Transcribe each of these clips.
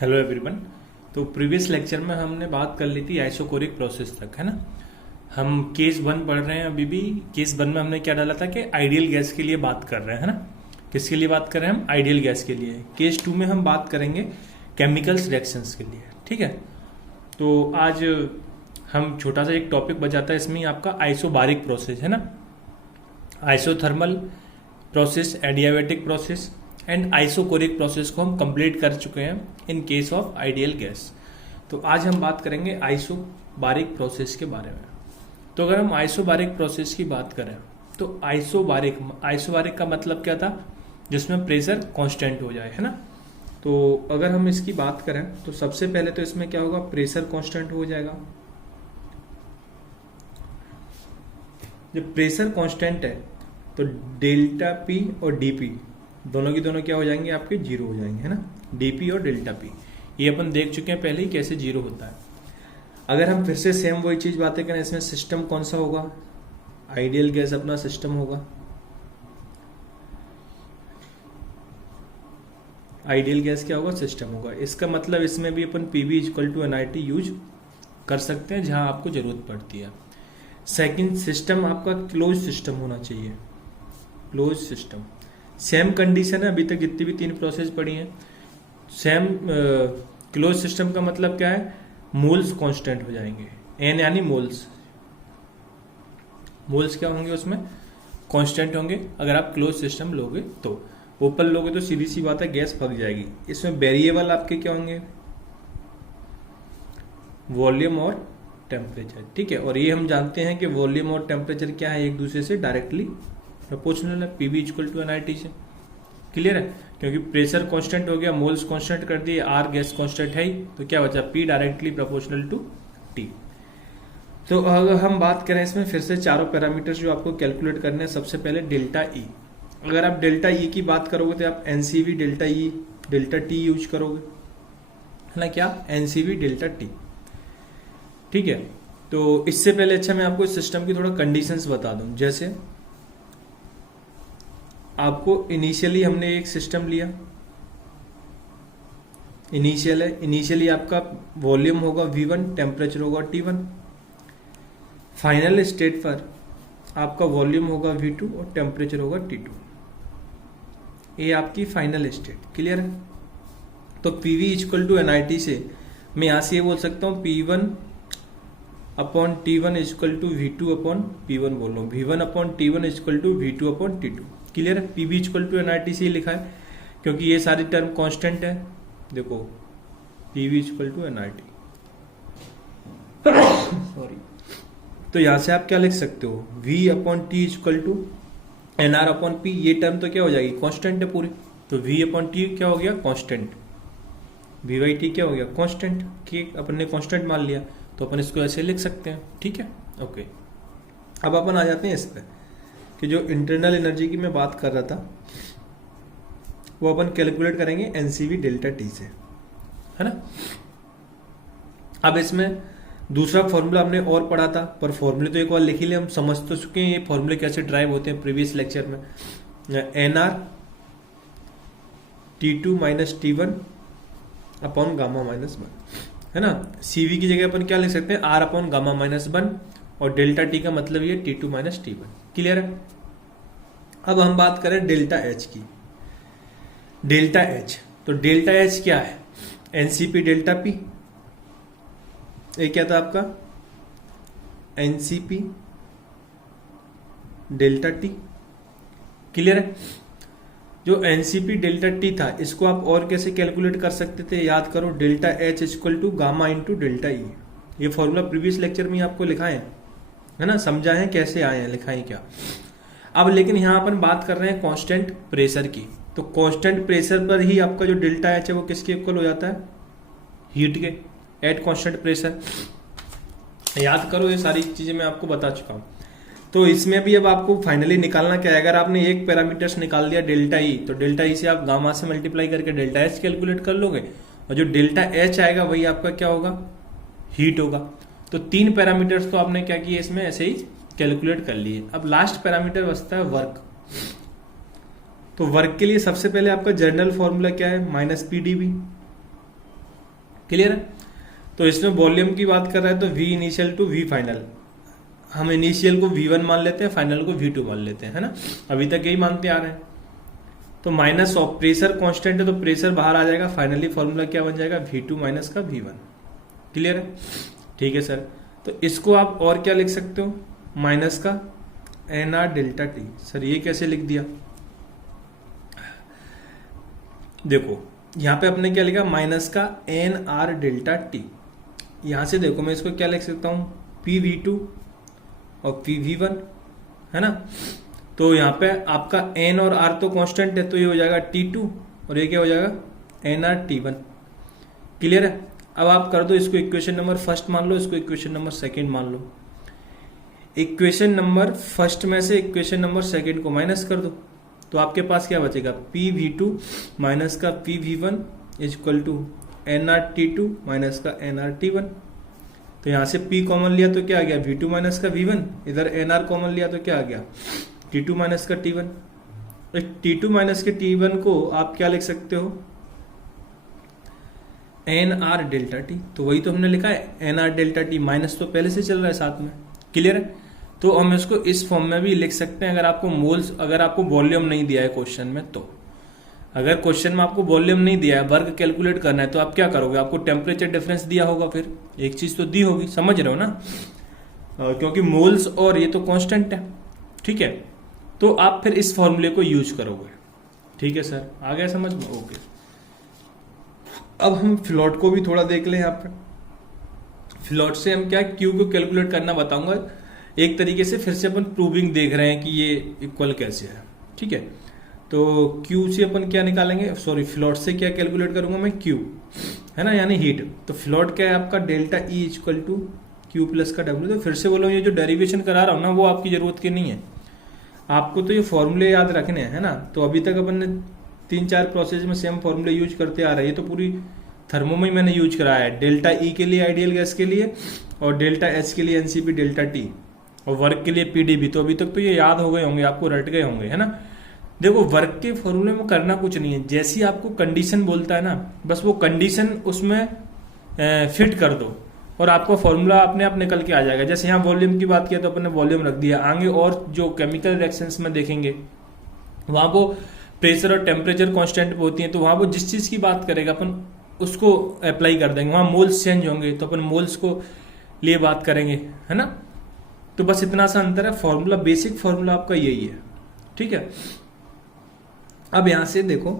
Hello everyone. तो previous lecture में हमने बात कर ली थी आइसोकोरिक प्रोसेस तक, है ना। हम केस 1 पढ़ रहे हैं अभी भी। केस 1 में हमने क्या डाला था कि आइडियल गैस के लिए बात कर रहे हैं, है ना। किसके लिए बात कर रहे हैं हम? आइडियल गैस के लिए। केस 2 में हम बात करेंगे केमिकल्स रिएक्शंस के लिए, ठीक है। तो आज हम छोटा सा एक टॉपिक बचाता है इसमें आपका आइसोबारिक प्रोसेस, है ना। Isothermal process, adiabatic process and isochoric process को हम कंप्लीट कर चुके हैं in case of ideal gas. तो आज हम बात करेंगे आइसोबारिक प्रोसेस के बारे में। तो अगर हम आइसोबारिक प्रोसेस की बात करें तो आइसोबारिक का मतलब क्या था? जिसमें प्रेशर कांस्टेंट हो जाए, है ना। तो अगर हम इसकी बात करें तो सबसे पहले तो इसमें क्या होगा, प्रेशर कांस्टेंट हो जाएगा। जब प्रेशर कांस्टेंट है तो डेल्टा पी और डीपी दोनों की दोनों क्या हो जाएंगे, आपके जीरो हो जाएंगे, है ना। डीपी और डेल्टा पी ये अपन देख चुके हैं पहले ही कैसे जीरो होता है। अगर हम फिर से सेम वही चीज बातें करें, इसमें सिस्टम कौन सा होगा? आइडियल गैस अपना सिस्टम होगा। आइडियल गैस क्या होगा? सिस्टम होगा। इसका मतलब इसमें भी अपन PV equal to NRT use कर सकते हैं जहां आपको जरूरत पड़ती है। सेकंड, सिस्टम आपका क्लोज सिस्टम होना चाहिए। क्लोज सिस्टम सेम कंडीशन है, अभी तक जितनी भी 3 प्रोसेस पड़ी हैं सेम। क्लोज सिस्टम का मतलब क्या है? मोल्स कांस्टेंट हो जाएंगे। एन यानी मोल्स। मोल्स क्या होंगे उसमें? कांस्टेंट होंगे। अगर आप क्लोज सिस्टम लोगे तो ओपन लोगे तो सीधी सी बात है गैस फक जाएगी। इसमें वेरिएबल आपके क्या होंगे? वॉल्यूम और टेम्परेचर, ठीक है। और ये हम जानते हैं कि वॉल्यूम और टेम्परेचर क्या है, एक दूसरे से डायरेक्टली प्रोपोर्शनल है, पीवी इक्वल टू एनआईटी से। क्लियर है? क्योंकि प्रेशर कांस्टेंट हो गया, मोल्स कांस्टेंट कर दिए, आर गैस कांस्टेंट है ही, तो क्या बचा? P directly proportional to T. तो अगर हम बात करें इसमें फिर से चारों पैरामीटर्स जो आपको कैलकुलेट करने हैं, सबसे पहले डेल्टा ई। अगर आप डेल्टा ई की बात करोगे तो आप NCV delta E delta T use करोगे, है ना। क्या? एनसीवी डेल्टा टी, ठीक है। तो इससे पहले अच्छा मैं आपको इस सिस्टम की थोड़ा कंडीशंस बता दूं। जैसे आपको इनिशियली हमने एक सिस्टम लिया, इनिशियल है। इनिशियली आपका वॉल्यूम होगा V1, टेम्परेचर होगा T1। फाइनल स्टेट पर आपका वॉल्यूम होगा V2 और टेम्परेचर होगा T2। ये आपकी फाइनल स्टेट। क्लियर है? तो PV इक्वल टू एनआईटी से मैं यहां से ये बोल सकता हूं P1 upon T1 equal to V2 upon P1 बोल रहा हूं। V1 upon T1 equal to V2 upon T2। Clear है? पीवी इक्वल टू एनआईटी से लिखा है क्योंकि ये सारी टर्म कांस्टेंट है। देखो PV equal to NIT, sorry. तो यहां से आप क्या लिख सकते हो? V upon T equal to NR upon P. ये टर्म तो क्या हो जाएगी? कांस्टेंट है पूरी। तो V अपॉन टी क्या हो गया? कांस्टेंट। V बाई टी क्या हो गया? कांस्टेंट। कि अपन ने कांस्टेंट मान लिया तो अपन इसको ऐसे लिख सकते हैं, ठीक है। ओके, अब अपन आ जाते हैं इस पर कि जो इंटरनल एनर्जी की मैं बात कर रहा था वो अपन कैलकुलेट करेंगे एनसीवी डेल्टा टी से, है ना। अब इसमें दूसरा फॉर्मूला हमने और पढ़ा था, पर फॉर्मूले तो एक बार लिख ही ले, हम समझ तो चुके हैं ये फॉर्मूले कैसे ड्राइव होते हैं प्रीवियस लेक्चर में। NR T2 minus T1 upon gamma minus 1, है ना। सीवी की जगह अपन क्या लिख सकते हैं? आर अपॉन गामा माइनस 1 और डेल्टा टी का मतलब ये T2 माइनस T1। क्लियर है? अब हम बात करें डेल्टा एच की। डेल्टा एच, तो डेल्टा एच क्या है? NCP delta P. ये क्या था आपका? NCP delta T. क्लियर है? जो एनसीपी डेल्टा टी था इसको आप और कैसे कैलकुलेट कर सकते थे? याद करो, delta H equal to gamma into delta E. ये फॉर्मूला प्रीवियस लेक्चर में आपको लिखा है ना, समझा है कैसे आए हैं, लिखा है क्या। अब लेकिन यहां अपन बात कर रहे हैं कांस्टेंट प्रेशर की। तो कांस्टेंट प्रेशर पर ही आपका जो डेल्टा एच है वो किसके इक्वल हो जाता है? हीट के, एट कांस्टेंट प्रेशर। याद करो, ये सारी चीजें मैं आपको बता चुका हूं। तो इसमें भी अब आपको फाइनली निकालना क्या है? अगर आपने एक पैरामीटर्स निकाल दिया डेल्टा ई, तो डेल्टा ई से आप गामा से मल्टीप्लाई करके डेल्टा एच कैलकुलेट कर लोगे, और जो डेल्टा एच आएगा वही आपका क्या होगा? हीट होगा। तो 3 पैरामीटर्स तो आपने क्या किए इसमें ऐसे ही कैलकुलेट कर लिए। अब लास्ट पैरामीटर बचता है वर्क। तो वर्क के लिए सबसे पहले आपका जनरल फॉर्मूला क्या है? Minus P D B. Clear है। तो इसमें वॉल्यूम की बात कर रहे हैं तो V initial to V final, हम इनिशियल को V1 मान लेते हैं, फाइनल को V2 मान लेते हैं, है ना। अभी तक यही मानते आ रहे हैं। तो माइनस ऑफ प्रेशर कांस्टेंट है तो प्रेशर बाहर आ जाएगा, फाइनली फॉर्मूला क्या बन जाएगा, V2 माइनस का V1। क्लियर है, ठीक है सर। तो इसको आप और क्या लिख सकते हो, माइनस का NR डेल्टा टी। सर ये कैसे लिख दिया, देखो यहां पे अपने क्या लिखा, माइनस का NR डेल्टा टी। यहां से देखो मैं इसको क्या लिख सकता हूं, PV2 और PV1, है ना। तो यहाँ पे आपका N और R तो कांस्टेंट है, तो ये हो जाएगा T2 और ये क्या हो जाएगा NR T1। क्लियर है। अब आप कर दो इसको इक्वेशन नंबर फर्स्ट मान लो, इसको इक्वेशन नंबर सेकंड मान लो। इक्वेशन नंबर फर्स्ट में से इक्वेशन नंबर सेकंड को माइनस कर दो, तो आपके पास क्या बचेगा, PV2 माइनस का PV1 is equal to NR T2 minus का NR T1। तो यहां से P कॉमन लिया तो क्या आ गया, V2 माइनस का V1, इधर NR कॉमन लिया तो क्या आ गया, T2 माइनस का T1। इस T2 माइनस के T1 को आप क्या लिख सकते हो, NR डेल्टा टी। तो वही तो हमने लिखा है NR डेल्टा टी, माइनस तो पहले से चल रहा है साथ में। क्लियर है। तो हम इसको इस फॉर्म में भी लिख सकते हैं, अगर आपको मोल्स, अगर आपको वॉल्यूम नहीं दिया है क्वेश्चन में, तो अगर क्वेश्चन में आपको वॉल्यूम नहीं दिया है, वर्क कैलकुलेट करना है, तो आप क्या करोगे, आपको टेम्परेचर डिफरेंस दिया होगा, फिर एक चीज तो दी होगी, समझ रहे हो ना, क्योंकि मोल्स और ये तो कांस्टेंट है, ठीक है। तो आप फिर इस फॉर्मूले को यूज करोगे, ठीक है सर, आ गया समझ में, ओके। अब हम फ्लोट को भी थोड़ा देख लें। यहाँ पर फ्लोट से हम क्या क्यू को कैलकुलेट करना बताऊंगा एक तरीके से, फिर से अपन प्रूविंग देख रहे हैं कि ये इक्वल कैसे है, ठीक है। तो क्यू से अपन क्या निकालेंगे, सॉरी फ्लोट से क्या कैलकुलेट करूंगा मैं, क्यू, है ना, यानी हीट। तो फ्लोट क्या है आपका, delta E equal to Q plus का डब्ल्यू। तो फिर से बोलो, ये जो डेरिवेशन करा रहा हूं ना, वो आपकी जरूरत की नहीं है, आपको तो ये फॉर्मूले याद रखने हैं, है ना। तो अभी तक अपन ने 3-4 प्रोसेस में सेम फॉर्मूले यूज करते आ रहे हैं। ये तो पूरी थर्मो में मैंने यूज कराया है, डेल्टा ई के लिए आइडियल गैस के लिए, और डेल्टा एच के लिए एनसीपी डेल्टा टी, और वर्क के लिए पीडीबी। तो अभी तक तो ये याद हो गए होंगे, आपको रट गए होंगे, है ना। देखो वर्क के फॉर्मूले में करना कुछ नहीं है, जैसी आपको कंडीशन बोलता है ना, बस वो कंडीशन उसमें फिट कर दो और आपका फॉर्मूला अपने आप निकल के आ जाएगा। जैसे यहाँ वॉल्यूम की बात किया तो अपन ने वॉल्यूम रख दिया, आगे और जो केमिकल रिएक्शंस में देखेंगे वहां वो प्रेशर और टेम्परेचर कांस्टेंट होती है, तो वहां वो जिस चीज की बात करेगा अपन उसको अप्लाई कर देंगे। वहां मोल्स चेंज होंगे तो अपन मोल्स को लिए बात करेंगे, है ना। तो बस इतना सा अंतर है, फॉर्मूला बेसिक फॉर्मूला आपका यही है, ठीक है। अब यहां से देखो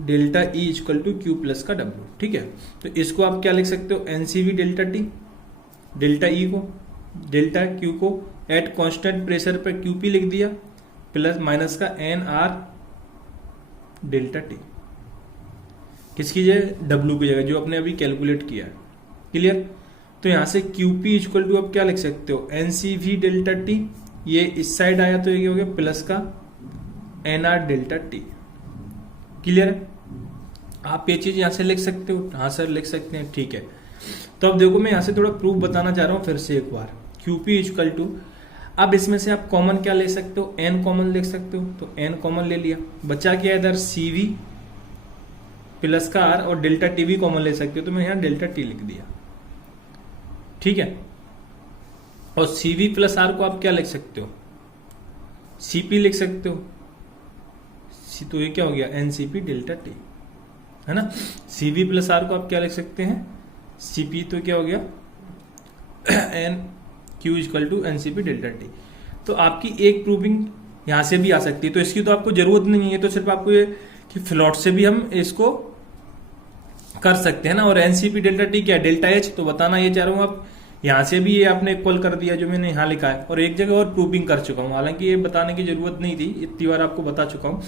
delta E equal to Q plus का डब्ल्यू, ठीक है। तो इसको आप क्या लिख सकते हो, NCV delta T, delta E को, डेल्टा क्यू को एट कांस्टेंट प्रेशर पर क्यूपी लिख दिया, प्लस माइनस का एन आर डेल्टा टी, किसकी जगह, डब्ल्यू की जगह, जो अपने अभी कैलकुलेट किया है। क्लियर। तो यहां से क्यूपी इक्वल टू आप क्या लिख सकते हो, एनसीवी डेल्टा टी, ये इस साइड आया तो ये हो गया प्लस का N R delta T. Clear है। आप ये चीज यहां से लिख सकते हो, हाँ सर लिख सकते हैं, ठीक है। तो अब देखो मैं यहां से थोड़ा प्रूफ बताना चाह रहा हूं फिर से एक बार। क्यूपी इक्वल टू, अब इसमें से आप कॉमन क्या ले सकते हो, एन कॉमन ले सकते हो, तो एन कॉमन ले लिया, बचा क्या इधर सीवी प्लस का आर, और डेल्टा टीवी कॉमन ले सकते हो, तो मैं यहां डेल्टा टी लिख दिया, ठीक है। और सीवी प्लस आर को आप क्या लिख सकते हो, सीपी लिख सकते हो, तो ये क्या हो गया, एनसीपी डेल्टा टी, है ना। सीवी प्लस आर को आप क्या लिख सकते हैं, सीपी, तो क्या हो गया N Q equal to NCP delta T. तो आपकी एक प्रूविंग यहां से भी आ सकती है, तो इसकी तो आपको जरूरत नहीं है, तो सिर्फ आपको ये कि फ्लोट से भी हम इसको कर सकते हैं ना। और एनसीपी डेल्टा टी क्या है, डेल्टा एच, तो बताना ये चाह रहा हूं आप, यहां से भी ये आपने इक्वल कर दिया जो मैंने यहां लिखा है, और एक जगह और प्रूविंग कर चुका हूं, हालांकि ये बताने की जरूरत नहीं थी, इतनी बार आपको बता चुका हूं।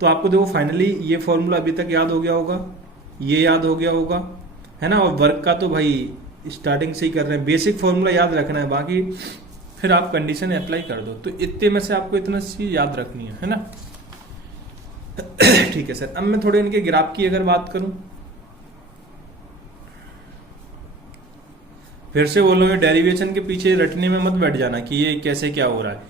तो आपको देखो फाइनली ये फॉर्मूला अभी तक याद हो गया होगा, ये याद हो गया होगा, है ना। और वर्क का तो भाई स्टार्टिंग से ही कर रहे हैं, बेसिक फॉर्मूला याद रखना है, बाकी फिर आप कंडीशन अप्लाई कर दो। तो इतने में से आपको इतना चीज याद रखनी है ना। ठीक है सर। अब मैं थोड़े इनके ग्राफ की अगर बात करूं, फिर से बोलूंगा डेरिवेशन के पीछे रटने में मत बैठ जाना कि ये कैसे क्या हो रहा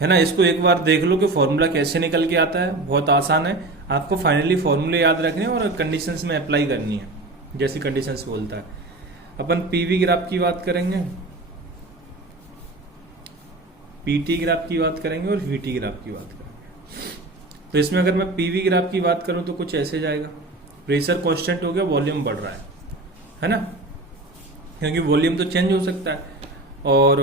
है ना। इसको एक बार देख लो कि फॉर्मूला कैसे निकल के आता है, बहुत आसान है। आपको फाइनली फॉर्मूले याद रखने हैं और कंडीशंस में अप्लाई करनी है, जैसी कंडीशंस बोलता है। अपन पीवी ग्राफ की बात करेंगे, पीटी ग्राफ की बात करेंगे और वीटी ग्राफ की बात करेंगे। तो इसमें अगर मैं पीवी ग्राफ की बात करूं तो कुछ ऐसे जाएगा, प्रेशर कांस्टेंट हो गया, वॉल्यूम बढ़ रहा है ना, क्योंकि वॉल्यूम तो चेंज हो सकता है और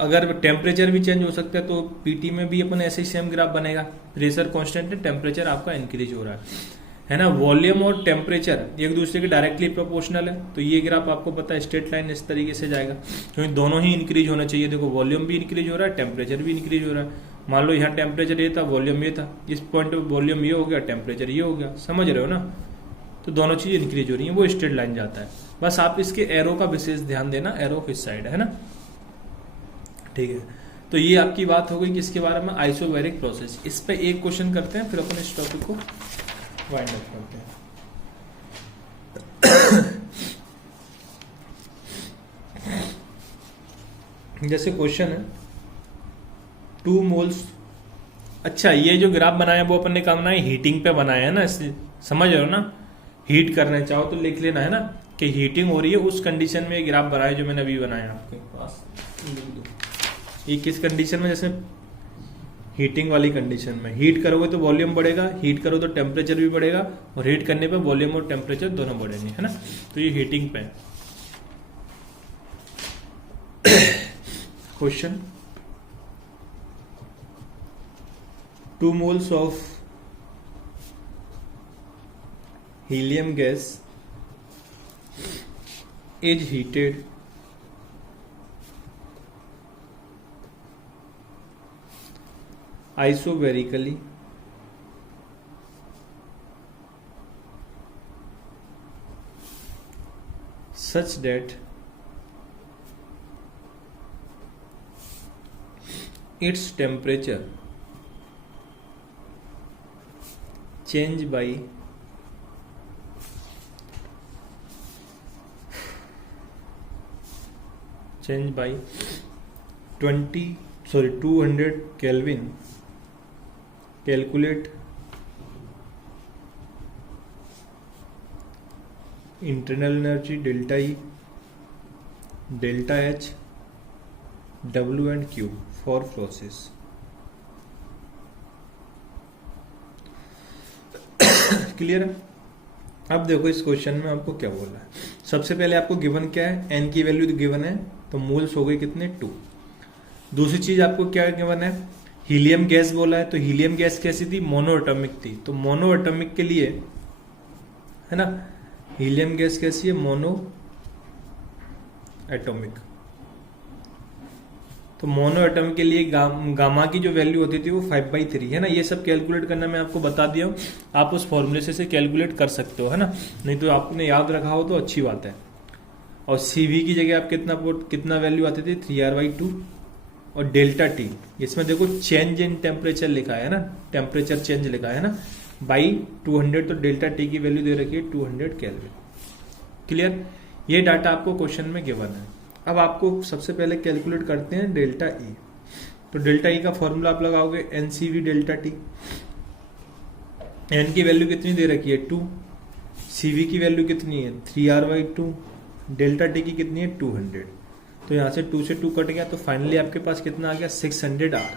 अगर टेम्परेचर भी चेंज हो सकता है तो पीटी में भी अपन ऐसे ही सेम ग्राफ बनेगा। प्रेशर कांस्टेंट है, टेम्परेचर आपका इंक्रीज हो रहा है ना। वॉल्यूम और टेम्परेचर एक दूसरे के डायरेक्टली प्रोपोर्शनल है, तो ये ग्राफ आपको पता है स्ट्रेट लाइन इस तरीके से जाएगा, क्योंकि दोनों ही इंक्रीज होना चाहिए। देखो वॉल्यूम भी इंक्रीज हो रहा है, टेम्परेचर भी इंक्रीज हो रहा है। मान लो यहाँ टेम्परेचर ये था, वॉल्यूम ये था, इस पॉइंट पे वॉल्यूम ये हो गया, टेम्परेचर ये हो गया, समझ रहे हो ना। तो दोनों चीज इंक्रीज हो रही है, वो स्ट्रेट लाइन जाता है। बस आप इसके एरो का विशेष ध्यान देना, एरो किस साइड है ना, ठीक है। तो ये आपकी बात हो गई किसके बारे में, आइसोबैरिक प्रोसेस। इस पे एक क्वेश्चन करते हैं, फिर अपन इस टॉपिक को वाइंड अप करते हैं। जैसे क्वेश्चन है 2 मोल्स। अच्छा, ये जो ग्राफ बनाया वो अपन ने कहा बनाया हीटिंग पे बनाया है ना, इसलिए समझ रहे हो ना। हीट करना चाहो तो लिख लेना है ना कि हीटिंग हो रही है, उस कंडीशन में ग्राफ बनाया जो मैंने अभी बनाया आपके पास। ये किस कंडीशन में, जैसे हीटिंग वाली कंडीशन में हीट करोगे तो वॉल्यूम बढ़ेगा, हीट करो तो टेम्परेचर भी बढ़ेगा, और हीट करने पे वॉल्यूम और टेम्परेचर दोनों बढ़ेंगे, है ना। तो ये हीटिंग पे question 2 moles of helium gas is heated isobarically such that its temperature change by 200 Kelvin. Calculate internal energy delta E, delta H, W and Q for process. Clear है। अब देखो इस क्वेश्चन में आपको क्या बोला है। सबसे पहले आपको गिवन क्या है, एन की वैल्यू गिवन है, तो मोल्स हो गए कितने 2। दूसरी चीज आपको क्या गिवन है, हीलियम गैस बोला है, तो हीलियम गैस कैसी थी, मोनो एटॉमिक थी। तो मोनो एटॉमिक के लिए है ना, हीलियम गैस कैसी है, मोनो एटॉमिक। तो मोनो एटम के लिए गामा की जो वैल्यू होती थी वो 5/3 है ना। ये सब कैलकुलेट करना मैं आपको बता दिया हूँ, आप उस फॉर्मूले से कैलकुलेट कर सकते हो, है ना। नहीं तो आपने याद रखा हो तो अच्छी बात है। और CV की जगह आप कितना वैल्यू आती थी, 3R/2। और डेल्टा टी, इसमें देखो चेंज इन टेम्परेचर लिखा है ना, टेम्परेचर चेंज लिखा है ना, बाई 200। तो डेल्टा टी की वैल्यू दे रखी है 200 केल्विन। क्लियर, ये डाटा आपको क्वेश्चन में गिवन है। अब आपको सबसे पहले कैलकुलेट करते हैं डेल्टा ई। तो डेल्टा ई का फॉर्मूला आप लगाओगे NCV डेल्टा टी। एन की वैल्यू कितनी दे रखी है 2, CV की वैल्यू कितनी है 3R/2, डेल्टा टी की कितनी है 200। तो यहाँ से 2 से 2 कट गया, तो फाइनली आपके पास कितना आ गया 600 R।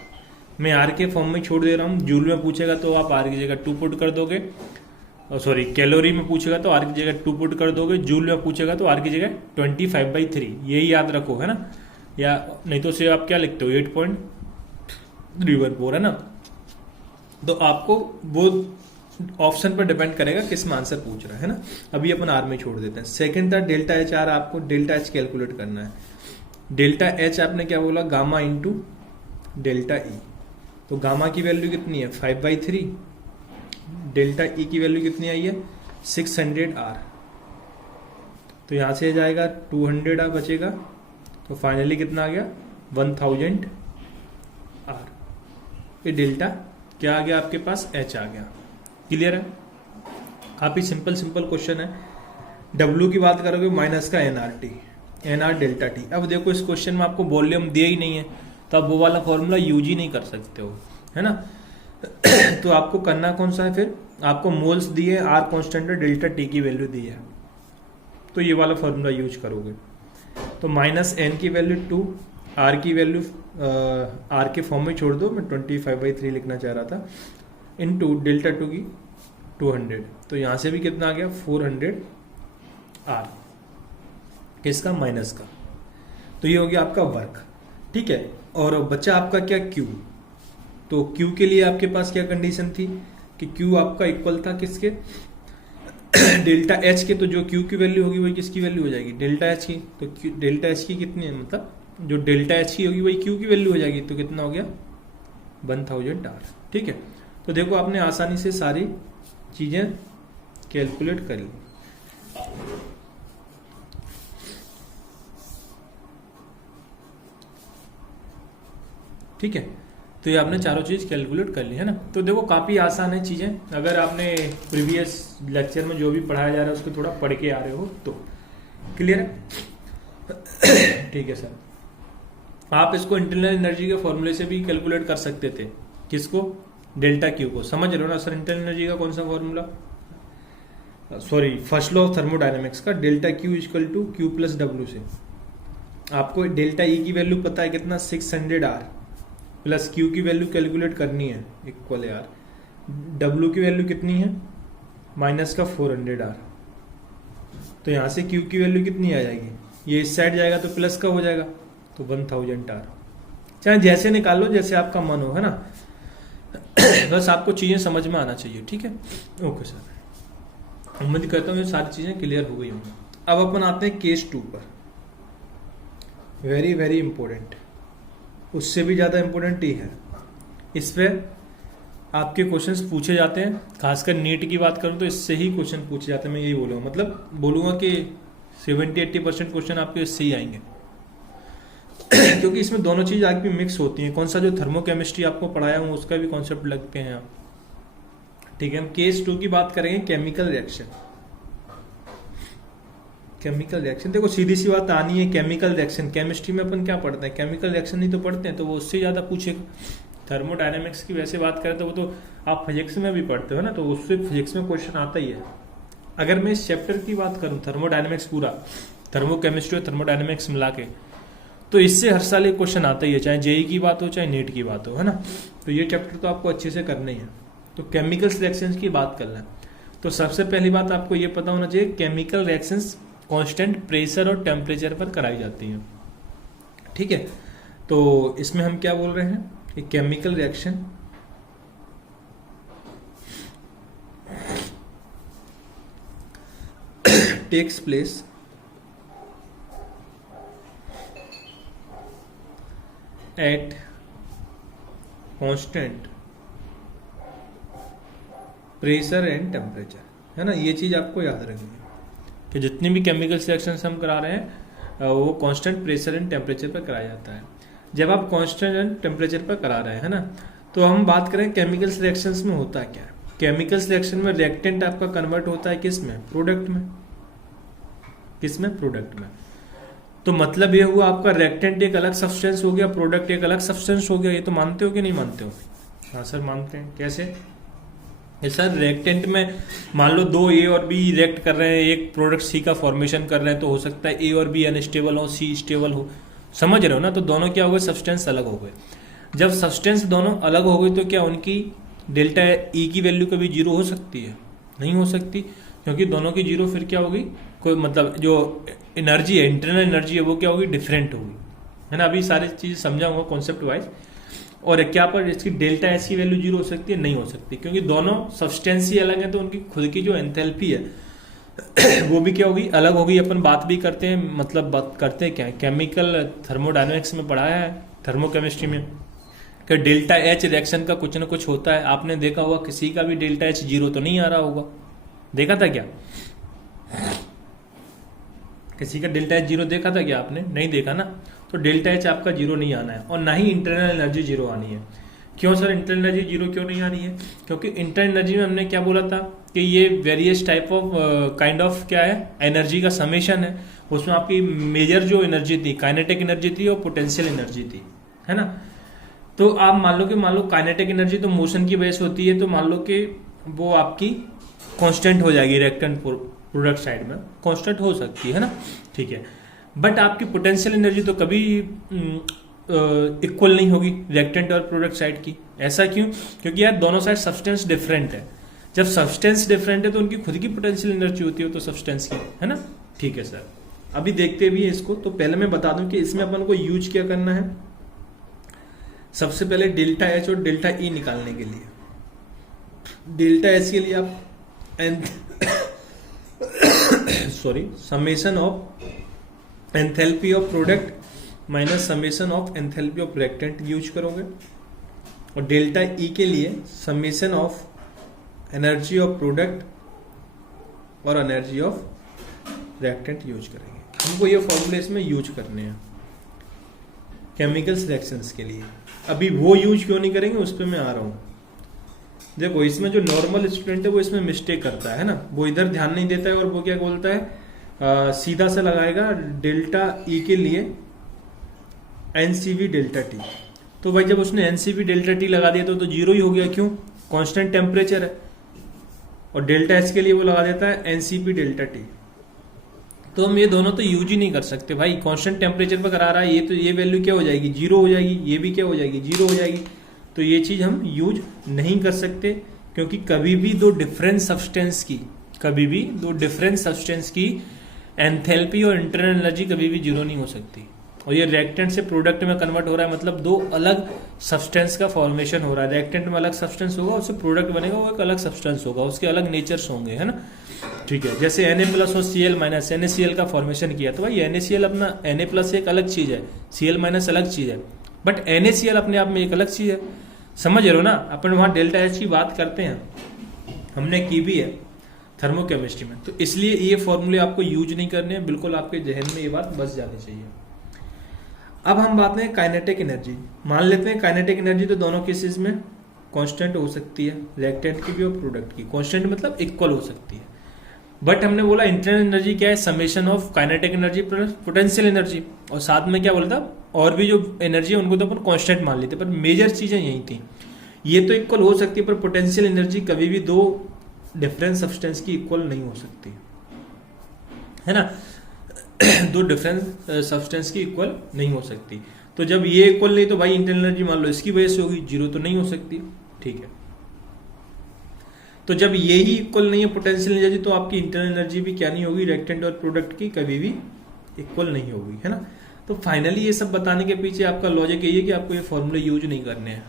मैं R के फॉर्म में छोड़ दे रहा हूँ, जूल में पूछेगा तो आप R की जगह 2 पुट कर दोगे, सॉरी कैलोरी में पूछेगा तो R की जगह 2 पुट कर दोगे, जूल में पूछेगा तो R की जगह 25/3, यही याद रखो, है ना। या नहीं तो से आप क्या लिखते हो 8.314, है ना। तो आपको वो ऑप्शन पर डिपेंड करेगा किस में आंसर पूछ रहा है ना। अभी अपन R में छोड़ देते हैं। सेकंड था डेल्टा एच आर, आपको डेल्टा एच कैलकुलेट करना है। डेल्टा एच आपने क्या बोला, गामा इंटू डेल्टा ई। तो गामा की वैल्यू कितनी है 5/3, डेल्टा ई की वैल्यू कितनी आई है 600 R। तो यहां से जाएगा 200 R बचेगा, तो फाइनली कितना आ गया 1000 R। ये डेल्टा क्या आ गया आपके पास, एच आ गया। क्लियर है, काफी सिंपल क्वेश्चन है। W की बात करोगे माइनस का NR डेल्टा टी। अब देखो इस क्वेश्चन में आपको वॉल्यूम दिया ही नहीं है, तो आप वो वाला फॉर्मूला यूज ही नहीं कर सकते हो, है ना। तो आपको करना कौन सा है, फिर आपको मोल्स दिए, आर कांस्टेंट है, डेल्टा टी की वैल्यू दी है, तो ये वाला फॉर्मूला यूज करोगे। तो माइनस एन की वैल्यू 2, आर की वैल्यू आर के फॉर्म में छोड़ दो, मैं 25/3 लिखना चाह रहा था, इनटू डेल्टा 2 की 200, तो यहाँ से भी कितना आ गया 400 आर, किसका, माइनस का। तो ये हो गया आपका वर्क, ठीक है। और बचा आपका क्या, क्यू। तो क्यू के लिए आपके पास क्या कंडीशन थी कि क्यू आपका इक्वल था किसके, डेल्टा एच के। तो जो क्यू की वैल्यू होगी वही किसकी वैल्यू हो जाएगी, डेल्टा एच की। तो डेल्टा एच की कितनी है, मतलब जो डेल्टा एच की होगी वही क्यू की वैल्यू हो जाएगी, तो कितना हो गया 1000 आर, ठीक है। तो देखो आपने आसानी से सारी चीजें कैलकुलेट कर ली। ठीक है, तो ये आपने चारों चीज कैलकुलेट कर ली है ना। तो देखो काफी आसान है चीजें, अगर आपने प्रीवियस लेक्चर में जो भी पढ़ाया जा रहा है उसको थोड़ा पढ़ के आ रहे हो तो क्लियर है। ठीक है सर, आप इसको इंटरनल एनर्जी के फॉर्मूले से भी कैलकुलेट कर सकते थे, किसको, डेल्टा क्यू को। समझ रहे हो ना सर, इंटरनल एनर्जी का कौन सा formula, sorry first law of thermodynamics का, delta Q equal to Q plus W से। आपको डेल्टा ई की वैल्यू पता है कितना, 600 आर, प्लस क्यू की वैल्यू कैलकुलेट करनी है, इक्वल आर, डब्ल्यू की वैल्यू कितनी है, माइनस का 400 आर। तो यहां से क्यू की वैल्यू कितनी आ जाएगी, ये इस साइड जाएगा तो प्लस का हो जाएगा, तो 1000 आर। चाहे जैसे निकालो, जैसे आपका मन हो, है ना। बस आपको चीजें समझ में आना चाहिए, ठीक है। ओके सर, उम्मीद करता हूँ ये सारी चीजें क्लियर हो गई होंगी। अब अपन आते हैं केस 2 पर, वेरी वेरी इंपॉर्टेंट, उससे भी ज्यादा इंपॉर्टेंट ही है। इस पे आपके क्वेश्चंस पूछे जाते हैं, खासकर नीट की बात करूं तो इससे ही क्वेश्चन पूछे जाते हैं। मैं यही बोलूंगा, मतलब बोलूंगा कि 70-80% क्वेश्चन आपके इससे ही आएंगे। क्योंकि इसमें दोनों चीज आगे भी मिक्स होती हैं। कौन सा जो थर्मोकेमिस्ट्री आपको पढ़ाया हूँ उसका भी कॉन्सेप्ट लगते हैं आप, ठीक है। हम केस 2 की बात करेंगे, केमिकल रिएक्शन। केमिकल रिएक्शन देखो सीधी सी बात आनी है, केमिकल रिएक्शन केमिस्ट्री में अपन क्या पढ़ते हैं, केमिकल रिएक्शन ही तो पढ़ते हैं, तो वो उससे ज्यादा पूछेगा। थर्मोडायनेमिक्स की वैसे बात करें तो वो तो आप फिजिक्स में भी पढ़ते हो ना, तो उससे फिजिक्स में क्वेश्चन आता ही है। अगर मैं इस चैप्टर की बात करूं, थर्मोडायनेमिक्स पूरा, थर्मोकेमिस्ट्री और थर्मोडायनेमिक्स मिला के, तो इससे हर साल एक क्वेश्चन आता ही है, चाहे जेई की बात हो चाहे नीट की बात हो, है ना। तो ये चैप्टर तो आपको अच्छे से करना ही है। तो केमिकल रिएक्शंस की बात करना है, तो सबसे पहली बात आपको ये पता होना चाहिए, केमिकल रिएक्शंस कांस्टेंट प्रेशर और टेम्परेचर पर कराई जाती हैं, ठीक है। तो इसमें हम क्या बोल रहे हैं कि chemical reaction takes place at constant pressure and temperature, है ना। ये चीज आपको याद रखनी है कि जितनी भी केमिकल रिएक्शंस हम करा रहे हैं वो कांस्टेंट प्रेशर एंड टेम्परेचर पर कराया जाता है। जब आप कांस्टेंट एंड टेम्परेचर पर करा रहे हैं, है ना, तो हम बात करें केमिकल रिएक्शंस में होता क्या है। केमिकल रिएक्शन में रिएक्टेंट आपका कन्वर्ट होता है किस में, प्रोडक्ट में। किस में, प्रोडक्ट में। तो मतलब ये हुआ आपका रिएक्टेंट एक अलग सब्सटेंस हो गया, प्रोडक्ट एक अलग सब्सटेंस हो गया। ये तो मानते हो कि नहीं मानते हो? हाँ सर मानते हैं। कैसे? सर रिएक्टेंट में मान लो दो ए और बी रिएक्ट कर रहे हैं, एक प्रोडक्ट सी का फॉर्मेशन कर रहे हैं, तो हो सकता है ए और बी अनस्टेबल हो, सी स्टेबल हो। समझ रहे हो ना। तो दोनों क्या हो गए, सब्सटेंस अलग हो गए। जब सब्सटेंस दोनों अलग हो गई तो क्या उनकी डेल्टा ई की वैल्यू कभी जीरो हो सकती है? नहीं हो सकती, क्योंकि दोनों की जीरो फिर क्या होगी, कोई मतलब जो एनर्जी है, इंटरनल एनर्जी है, वो क्या होगी, डिफरेंट होगी, है ना। अभी सारी चीज समझाऊंगा कॉन्सेप्ट वाइज। और क्या पर इसकी डेल्टा एच की वैल्यू जीरो हो सकती है? नहीं हो सकती, क्योंकि दोनों सब्सटेंस ही अलग है, तो उनकी खुद की जो एंथैल्पी है वो भी क्या होगी, अलग होगी। अपन बात भी करते हैं, मतलब बात करते हैं क्या है, केमिकल थर्मोडायनेमिक्स में पढ़ाया है, थर्मोकेमिस्ट्री में, कि डेल्टा एच रिएक्शन का कुछ ना कुछ होता है। आपने देखा होगा किसी का भी डेल्टा एच जीरो तो नहीं आ रहा होगा, देखा था क्या? किसी का डेल्टा एच जीरो देखा था क्या आपने? नहीं देखा ना। तो डेल्टा एच आपका जीरो नहीं आना है, और ना ही इंटरनल एनर्जी जीरो आनी है। क्यों सर इंटरनल एनर्जी जीरो क्यों नहीं आ रही है? क्योंकि इंटरनल एनर्जी में हमने क्या बोला था कि ये various type of kind of क्या है, एनर्जी का समेशन है। उसमें आपकी मेजर जो एनर्जी थी, काइनेटिक एनर्जी थी और पोटेंशियल एनर्जी थी, है ना। तो आप मान लो काइनेटिक एनर्जी तो मोशन की वजह से होती है, तो मान लो कि वो आपकी कांस्टेंट हो जाएगी रिएक्टेंट प्रोडक्ट साइड में, कांस्टेंट हो सकती है ना, ठीक है। बट आपकी पोटेंशियल एनर्जी तो कभी इक्वल नहीं होगी रिएक्टेंट और प्रोडक्ट साइड की। ऐसा क्यों? क्योंकि यार दोनों साइड सब्सटेंस डिफरेंट है। जब सब्सटेंस डिफरेंट है तो उनकी खुद की पोटेंशियल एनर्जी होती है तो सब्सटेंस की, है ना, ठीक है सर। अभी देखते भी हैं इसको। तो पहले मैं बता दूं कि इसमें अपन को यूज क्या करना है। सबसे पहले डेल्टा एच और डेल्टा ई निकालने के लिए, डेल्टा एच के लिए आप summation of enthalpy of product minus summation of enthalpy of reactant use करोगे, और डेल्टा ई के लिए summation of energy of product और एनर्जी ऑफ रिएक्टेंट यूज करेंगे। हमको ये फॉर्मूले इसमें यूज करने हैं केमिकल्स रिएक्शंस के लिए। अभी वो यूज क्यों नहीं करेंगे उस पर मैं आ रहा हूं। देखो इसमें जो नॉर्मल स्टूडेंट है वो इसमें मिस्टेक करता है ना, वो इधर ध्यान नहीं देता है और वो क्या बोलता है, सीधा से लगाएगा डेल्टा ई के लिए एनसीवी डेल्टा टी। तो भाई जब उसने एनसीवी डेल्टा टी लगा दिया तो जीरो ही हो गया। क्यों? कांस्टेंट टेम्परेचर है। और डेल्टा एच के लिए वो लगा देता है एनसीपी डेल्टा टी। तो हम ये दोनों तो यूज ही नहीं कर सकते भाई। कांस्टेंट टेम्परेचर पर करा रहा है ये, तो ये वैल्यू क्या हो जाएगी, जीरो हो जाएगी। ये भी क्या हो जाएगी, जीरो हो जाएगी। तो ये चीज हम यूज नहीं कर सकते, क्योंकि कभी भी दो डिफरेंट सब्सटेंस की एंथैल्पी और इंटरनल एनर्जी कभी भी जीरो नहीं हो सकती। और ये रिएक्टेंट से प्रोडक्ट में कन्वर्ट हो रहा है, मतलब दो अलग सब्सटेंस का फॉर्मेशन हो रहा है। रिएक्टेंट में अलग सब्सटेंस होगा, उससे प्रोडक्ट बनेगा, वो एक अलग सब्सटेंस होगा, उसके अलग नेचर्स होंगे, है ना, ठीक है। जैसे Na+ और Cl- NaCl का फॉर्मेशन किया तो भाई NaCl अपना Na+ एक अलग चीज है, Cl- अलग चीज है, बट NaCl अपने आप में एक अलग चीज है। समझ रहे हो ना? अपन वहां डेल्टा एच की बात करते हैं, हमने की भी है थर्मोकेमिस्ट्री में, तो इसलिए ये फॉर्मूले आपको यूज नहीं करने हैं। बिल्कुल आपके जहन में ये बात बस जानी चाहिए। अब हम बात करें काइनेटिक एनर्जी। मान लेते हैं काइनेटिक एनर्जी तो दोनों केसेस में कांस्टेंट हो सकती है, रिएक्टेंट की भी और प्रोडक्ट की। कांस्टेंट मतलब इक्वल हो सकती है। बट हमने बोला इंटरनल एनर्जी क्या है, summation of kinetic energy plus potential energy, और साथ में क्या बोला था, और भी जो एनर्जी है उनको तो अपन कांस्टेंट मान लेते, पर मेजर चीजें यही थी। ये तो इक्वल हो सकती है, पर पोटेंशियल एनर्जी कभी भी दो डिफरेंट सब्सटेंस की इक्वल नहीं हो सकती, है ना। दो डिफरेंट सब्सटेंस की इक्वल नहीं हो सकती। तो जब ये इक्वल नहीं तो भाई इंटरनल एनर्जी मान लो इसकी वजह से होगी, जीरो तो नहीं हो सकती, ठीक है। तो जब ये ही इक्वल नहीं है पोटेंशियल एनर्जी, तो आपकी इंटरनल एनर्जी भी क्या नहीं होगी, रिएक्टेंट और प्रोडक्ट की कभी भी इक्वल नहीं होगी, है ना। तो फाइनली ये सब बताने के पीछे आपका लॉजिक यही है कि आपको ये फॉर्मूले यूज नहीं करने हैं।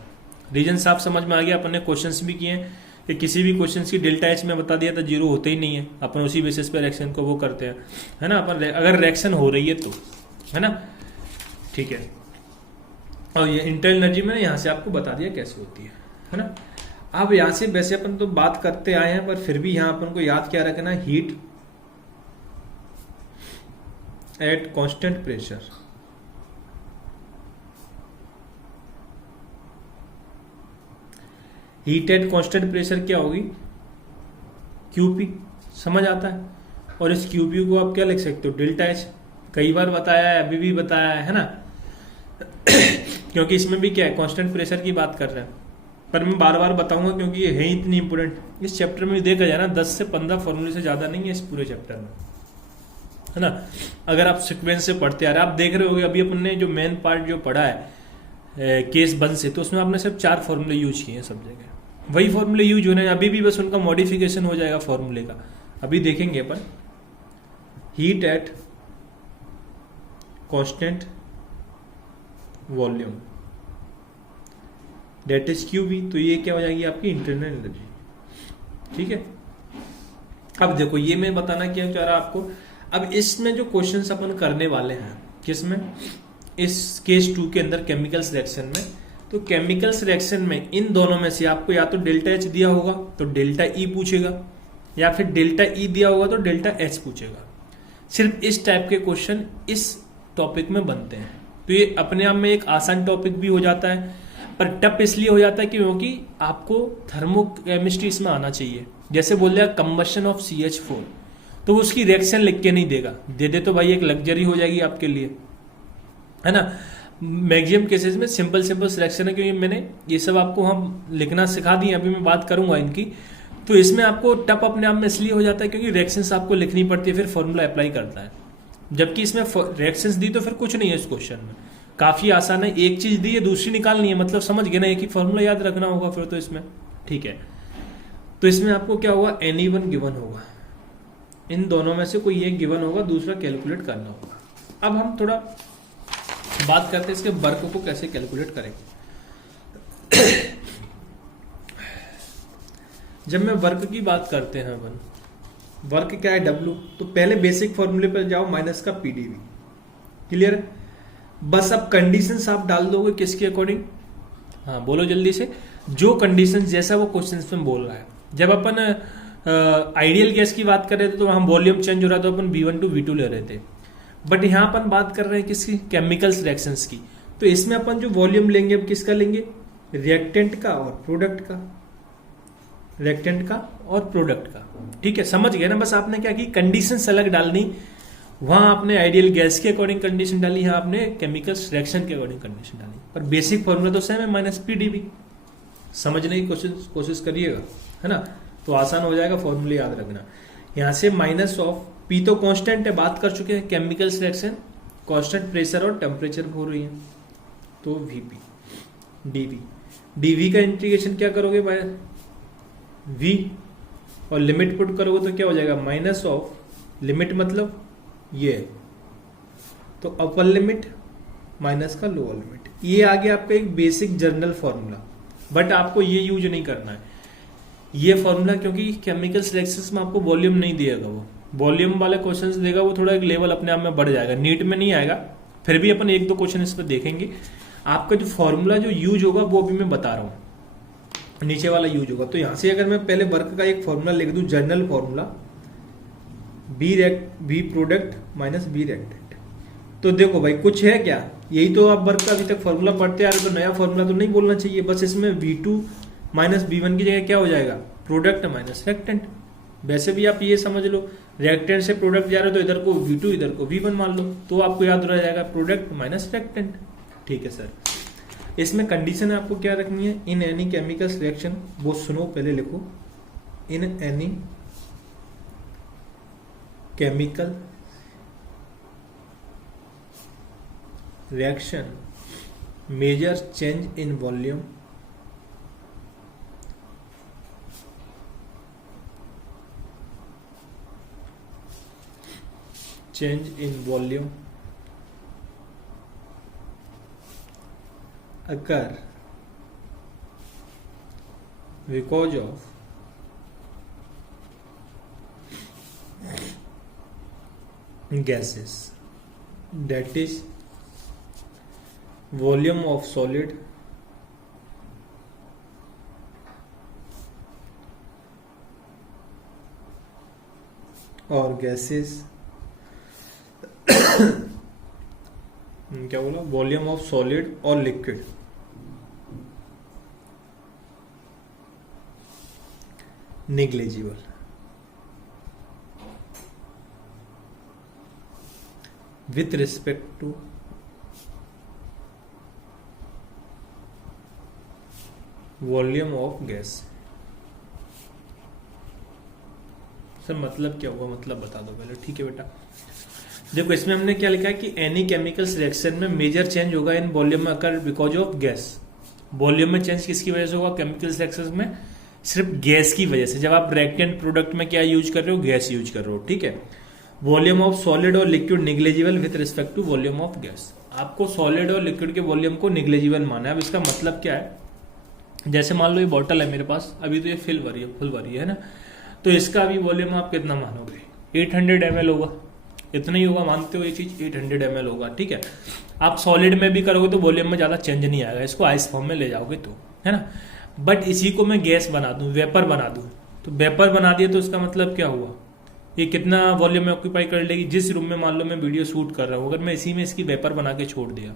रीजन साफ समझ में आ गया। अपन ने क्वेश्चंस भी किए हैं कि किसी भी क्वेश्चन की डेल्टा एच में बता दिया तो जीरो होते ही नहीं है, अपन उसी बेसिस पे रिएक्शन को वो करते हैं, है ना। अपन अगर रिएक्शन हो रही है तो, है ना, ठीक है। और ये इंटरनल एनर्जी मैंने यहाँ से आपको बता दिया कैसे होती है ना। अब यहाँ से वैसे अपन तो बात करते आए हैं, पर फिर भी यहाँ अपन को याद क्या रखना है, heat at constant pressure. Heat at constant pressure क्या होगी, क्यूपी, समझ आता है। और इस क्यूपी को आप क्या लिख सकते हो, डेल्टा एच। कई बार बताया है, अभी भी बताया है ना। क्योंकि इसमें भी क्या है, कांस्टेंट प्रेशर की बात कर रहे हैं, पर मैं बार बार बताऊंगा क्योंकि ये है इतनी इंपोर्टेंट। इस चैप्टर में देखा जाए ना 10 से 15 फॉर्मूले से ज्यादा नहीं है इस पूरे चैप्टर में, है ना। अगर आप सीक्वेंस से पढ़ते आ रहे, आप देख रहे होगे अभी अपन ने जो मेन पार्ट जो पढ़ा है केस 1 से, तो उसमें आपने सिर्फ 4 फॉर्मूले यूज किए हैं सब जगह। वही फॉर्मूले यूज होने, अभी भी बस उनका मॉडिफिकेशन हो जाएगा फॉर्मूले का। अभी देखेंगे अपन heat at constant volume that is QV, तो ये क्या हो जाएगी आपकी इंटरनल एनर्जी, ठीक है। अब देखो ये मैं बताना क्या चाह रहा आपको। अब इसमें जो क्वेश्चंस अपन करने वाले हैं, किसमें, इस केस 2 के अंदर केमिकल्स रिएक्शन में, तो केमिकल्स रिएक्शन में इन दोनों में से आपको या तो डेल्टा एच दिया होगा तो डेल्टा ई पूछेगा, या फिर डेल्टा ई दिया होगा तो डेल्टा एच पूछेगा। सिर्फ इस टाइप के क्वेश्चन इस टॉपिक में बनते हैं। तो ये अपने आप में एक आसान टॉपिक भी हो जाता है, पर टफ इसलिए हो जाता है क्योंकि आपको थर्मोकेमिस्ट्री इसमें आना चाहिए। जैसे बोल दिया कंबशन ऑफ CH4, तो उसकी रिएक्शन लिख के नहीं देगा, दे दे तो भाई एक लग्जरी हो जाएगी आपके लिए, है ना। मैक्सिमम केसेस में सिंपल सिंपल सिलेक्शन है, क्योंकि मैंने ये सब आपको हम लिखना सिखा दिए, अभी मैं बात करूंगा इनकी। तो इसमें आपको टप अपने आप में इसलिए हो जाता है क्योंकि रिएक्शंस आपको लिखनी पड़ती है, फिर फॉर्मूला अप्लाई करता है। जबकि इसमें रिएक्शंस दी तो फिर कुछ नहीं है इस क्वेश्चन में, काफी आसान है। एक चीज दी है, दूसरी निकालनी है, मतलब समझ गए ना, एक ही फॉर्मूला याद रखना होगा फिर तो इसमें। ठीक है, तो इसमें आपको क्या होगा, एनी1 गिवन होगा, इन दोनों में से कोई एक गिवन होगा, दूसरा कैलकुलेट करना होगा। अब हम थोड़ा बात करते हैं इसके वर्क को कैसे कैलकुलेट करेंगे। जब मैं वर्क की बात करते हैं अपन, वर्क क्या है, W, तो पहले बेसिक फॉर्मूले पर जाओ, माइनस का PdV। क्लियर, बस अब कंडीशंस आप डाल दोगे किसके अकॉर्डिंग, हाँ बोलो जल्दी से, जो कंडीशन जैसा वो क्वेश्चन में बोल रहा है। जब अपन आइडियल गैस की बात कर रहे थे तो हम वॉल्यूम चेंज हो रहा था, तो अपन V1 to V2 ले रहे थे। बट यहाँ अपन बात कर रहे हैं किसकी, केमिकल्स रिएक्शंस की। तो इसमें अपन जो वॉल्यूम लेंगे, अब किसका लेंगे, रिएक्टेंट का और प्रोडक्ट का, रिएक्टेंट का और प्रोडक्ट का। ठीक है, समझ गए ना। बस आपने क्या की, कंडीशन अलग डालनी, वहां आपने आइडियल गैस के अकॉर्डिंग कंडीशन डाली, यहाँ आपने केमिकल्स रिएक्शन के अकॉर्डिंग कंडीशन डाली, पर बेसिक फॉर्मूला तो सेम है, माइनस PdV। समझने की कोशिश करिएगा, है ना, तो आसान हो जाएगा, फॉर्मूले याद रखना। यहां से माइनस ऑफ P तो कांस्टेंट है, बात कर चुके हैं, केमिकल्स रिएक्शन कांस्टेंट प्रेशर और टेम्परेचर हो रही है, तो Vp dV का इंटीग्रेशन क्या करोगे भाई, V, और लिमिट पुट करोगे तो क्या हो जाएगा, माइनस ऑफ लिमिट मतलब ये, तो अपर लिमिट माइनस का लोअर लिमिट। ये आ गया आपका एक बेसिक जर्नल फॉर्मूला, बट आपको ये यूज नहीं करना है ये फॉर्मूला, क्योंकि केमिकल रिएक्शंस में आपको वॉल्यूम नहीं दिएगा, वो वॉल्यूम वाले क्वेश्चंस देगा, वो थोड़ा एक लेवल अपने आप में बढ़ जाएगा, नीट में नहीं आएगा। फिर भी अपन एक दो क्वेश्चन इस पर देखेंगे। आपका जो फॉर्मूला जो यूज होगा वो अभी मैं बता रहा हूं, नीचे वाला यूज होगा। तो यहां से अगर मैं पहले वर्क का एक फॉर्मूला लिख दूं, general formula, B product minus B reactant, तो देखो भाई कुछ है क्या, यही तो आप वर्क का अभी तक फॉर्मूला पढ़ते आ रहे, तो नया फॉर्मूला तो नहीं बोलना चाहिए। बस इसमें V2 माइनस V1 की जगह क्या हो जाएगा, प्रोडक्ट माइनस रिएक्टेंट। वैसे भी आप ये समझ लो, रिएक्टेंट से प्रोडक्ट जा रहे हो तो इधर को V2 इधर को V1 मान लो, तो आपको याद रह जाएगा प्रोडक्ट माइनस रिएक्टेंट। ठीक है सर, इसमें कंडीशन आपको क्या रखनी है, इन एनी केमिकल्स रिएक्शन, वो सुनो पहले लिखो, in any chemical reaction measures change in volume occur because of gases, that is volume of solid और गैसेस क्या बोला, वॉल्यूम ऑफ सॉलिड और liquid negligible, with respect to volume of gas. Sir मतलब क्या हुआ, मतलब बता दो पहले। ठीक है बेटा, देखो इसमें हमने क्या लिखा है कि एनी केमिकल्स रिएक्शन में मेजर चेंज होगा in volume occur because of gas. Volume में चेंज किसकी वजह से होगा, केमिकल्स रिएक्शन में सिर्फ गैस की वजह से। जब आप रिएक्टेंट प्रोडक्ट में क्या यूज कर रहे हो, गैस यूज कर रहे हो। ठीक है, वॉल्यूम ऑफ सॉलिड और liquid negligible with respect to volume of gas. आपको सॉलिड और लिक्विड के वॉल्यूम को निग्लेजिबल माना है। अब इसका मतलब क्या है, जैसे मान लो ये बॉटल है मेरे पास, अभी तो ये फुल भरी है ना, तो इसका अभी वॉल्यूम आप कितना मानोगे, 800 ml होगा, इतना ही होगा, मानते हो ये चीज 800 ml होगा। ठीक है, आप सॉलिड में भी करोगे तो वॉल्यूम में ज्यादा चेंज नहीं आएगा, इसको आइस फॉर्म में ले जाओगे तो, है ना। बट इसी को मैं गैस बना दूं, वेपर बना दूं, तो वेपर बना दिया तो इसका मतलब क्या हुआ, ये कितना वॉल्यूम में ऑक्यूपाई कर लेगी। जिस रूम में मान लो मैं वीडियो शूट कर रहा हूँ, अगर मैं इसी में इसकी वेपर बना के छोड़ दिया,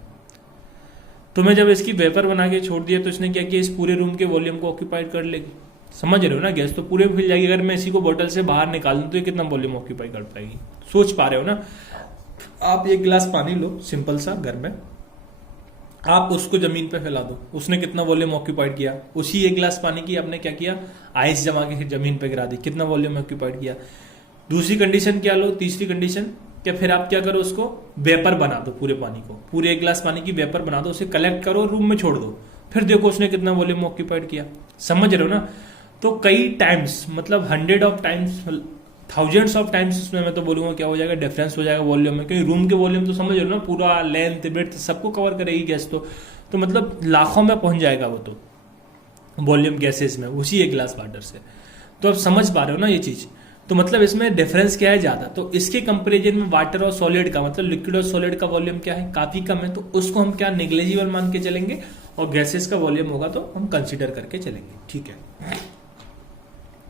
तो मैं जब इसकी वेपर बना के छोड़ दिया तो इसने क्या किया, इस पूरे रूम के वॉल्यूम को ऑक्यूपाइड कर लेगी। समझ रहे हो ना, गैस तो पूरे में फैल जाएगी। अगर मैं इसी को बोतल से बाहर निकाल दूं तो ये कितना वॉल्यूम ऑक्यूपाई कर पाएगी, सोच पा रहे हो ना। आप एक गिलास पानी लो सिंपल सा घर में, आप उसको जमीन पे फैला दो, उसने कितना वॉल्यूम ऑक्यूपाइड किया, उसी एक गिलास पानी की आपने क्या किया, आइस जमा के जमीन पे गिरा दी, कितना वॉल्यूम ऑक्यूपाइड किया। दूसरी कंडीशन क्या लो, तीसरी कंडीशन क्या, फिर आप क्या करो, उसको वेपर बना दो, पूरे पानी को, पूरे एक गिलास पानी की वेपर बना दो, उसे कलेक्ट करो, रूम में छोड़ दो, फिर देखो उसने कितना वॉल्यूम ऑक्यूपाइड किया। समझ रहे हो ना। तो कई टाइम्स, मतलब 100 of times, thousands of times उसमें मैं तो बोलूंगा क्या हो जाएगा, डिफरेंस हो जाएगा वॉल्यूम में, क्योंकि रूम के वॉल्यूम तो समझ रहे हो ना, पूरा लेंथ ब्रेड्थ सबको कवर करेगी गैस, तो मतलब लाखों में पहुंच जाएगा वो तो वॉल्यूम गैसेस में, उसी एक गिलास वाटर से। तो आप समझ पा रहे हो ना ये चीज। तो मतलब इसमें डिफरेंस क्या है, ज्यादा। तो इसके कंपेरिजन में वाटर और सॉलिड का, मतलब लिक्विड और सॉलिड का वॉल्यूम क्या है, काफी कम है, तो उसको हम क्या नेग्लिजिबल मान के चलेंगे, और गैसेस का वॉल्यूम होगा तो हम कंसीडर करके चलेंगे। ठीक है।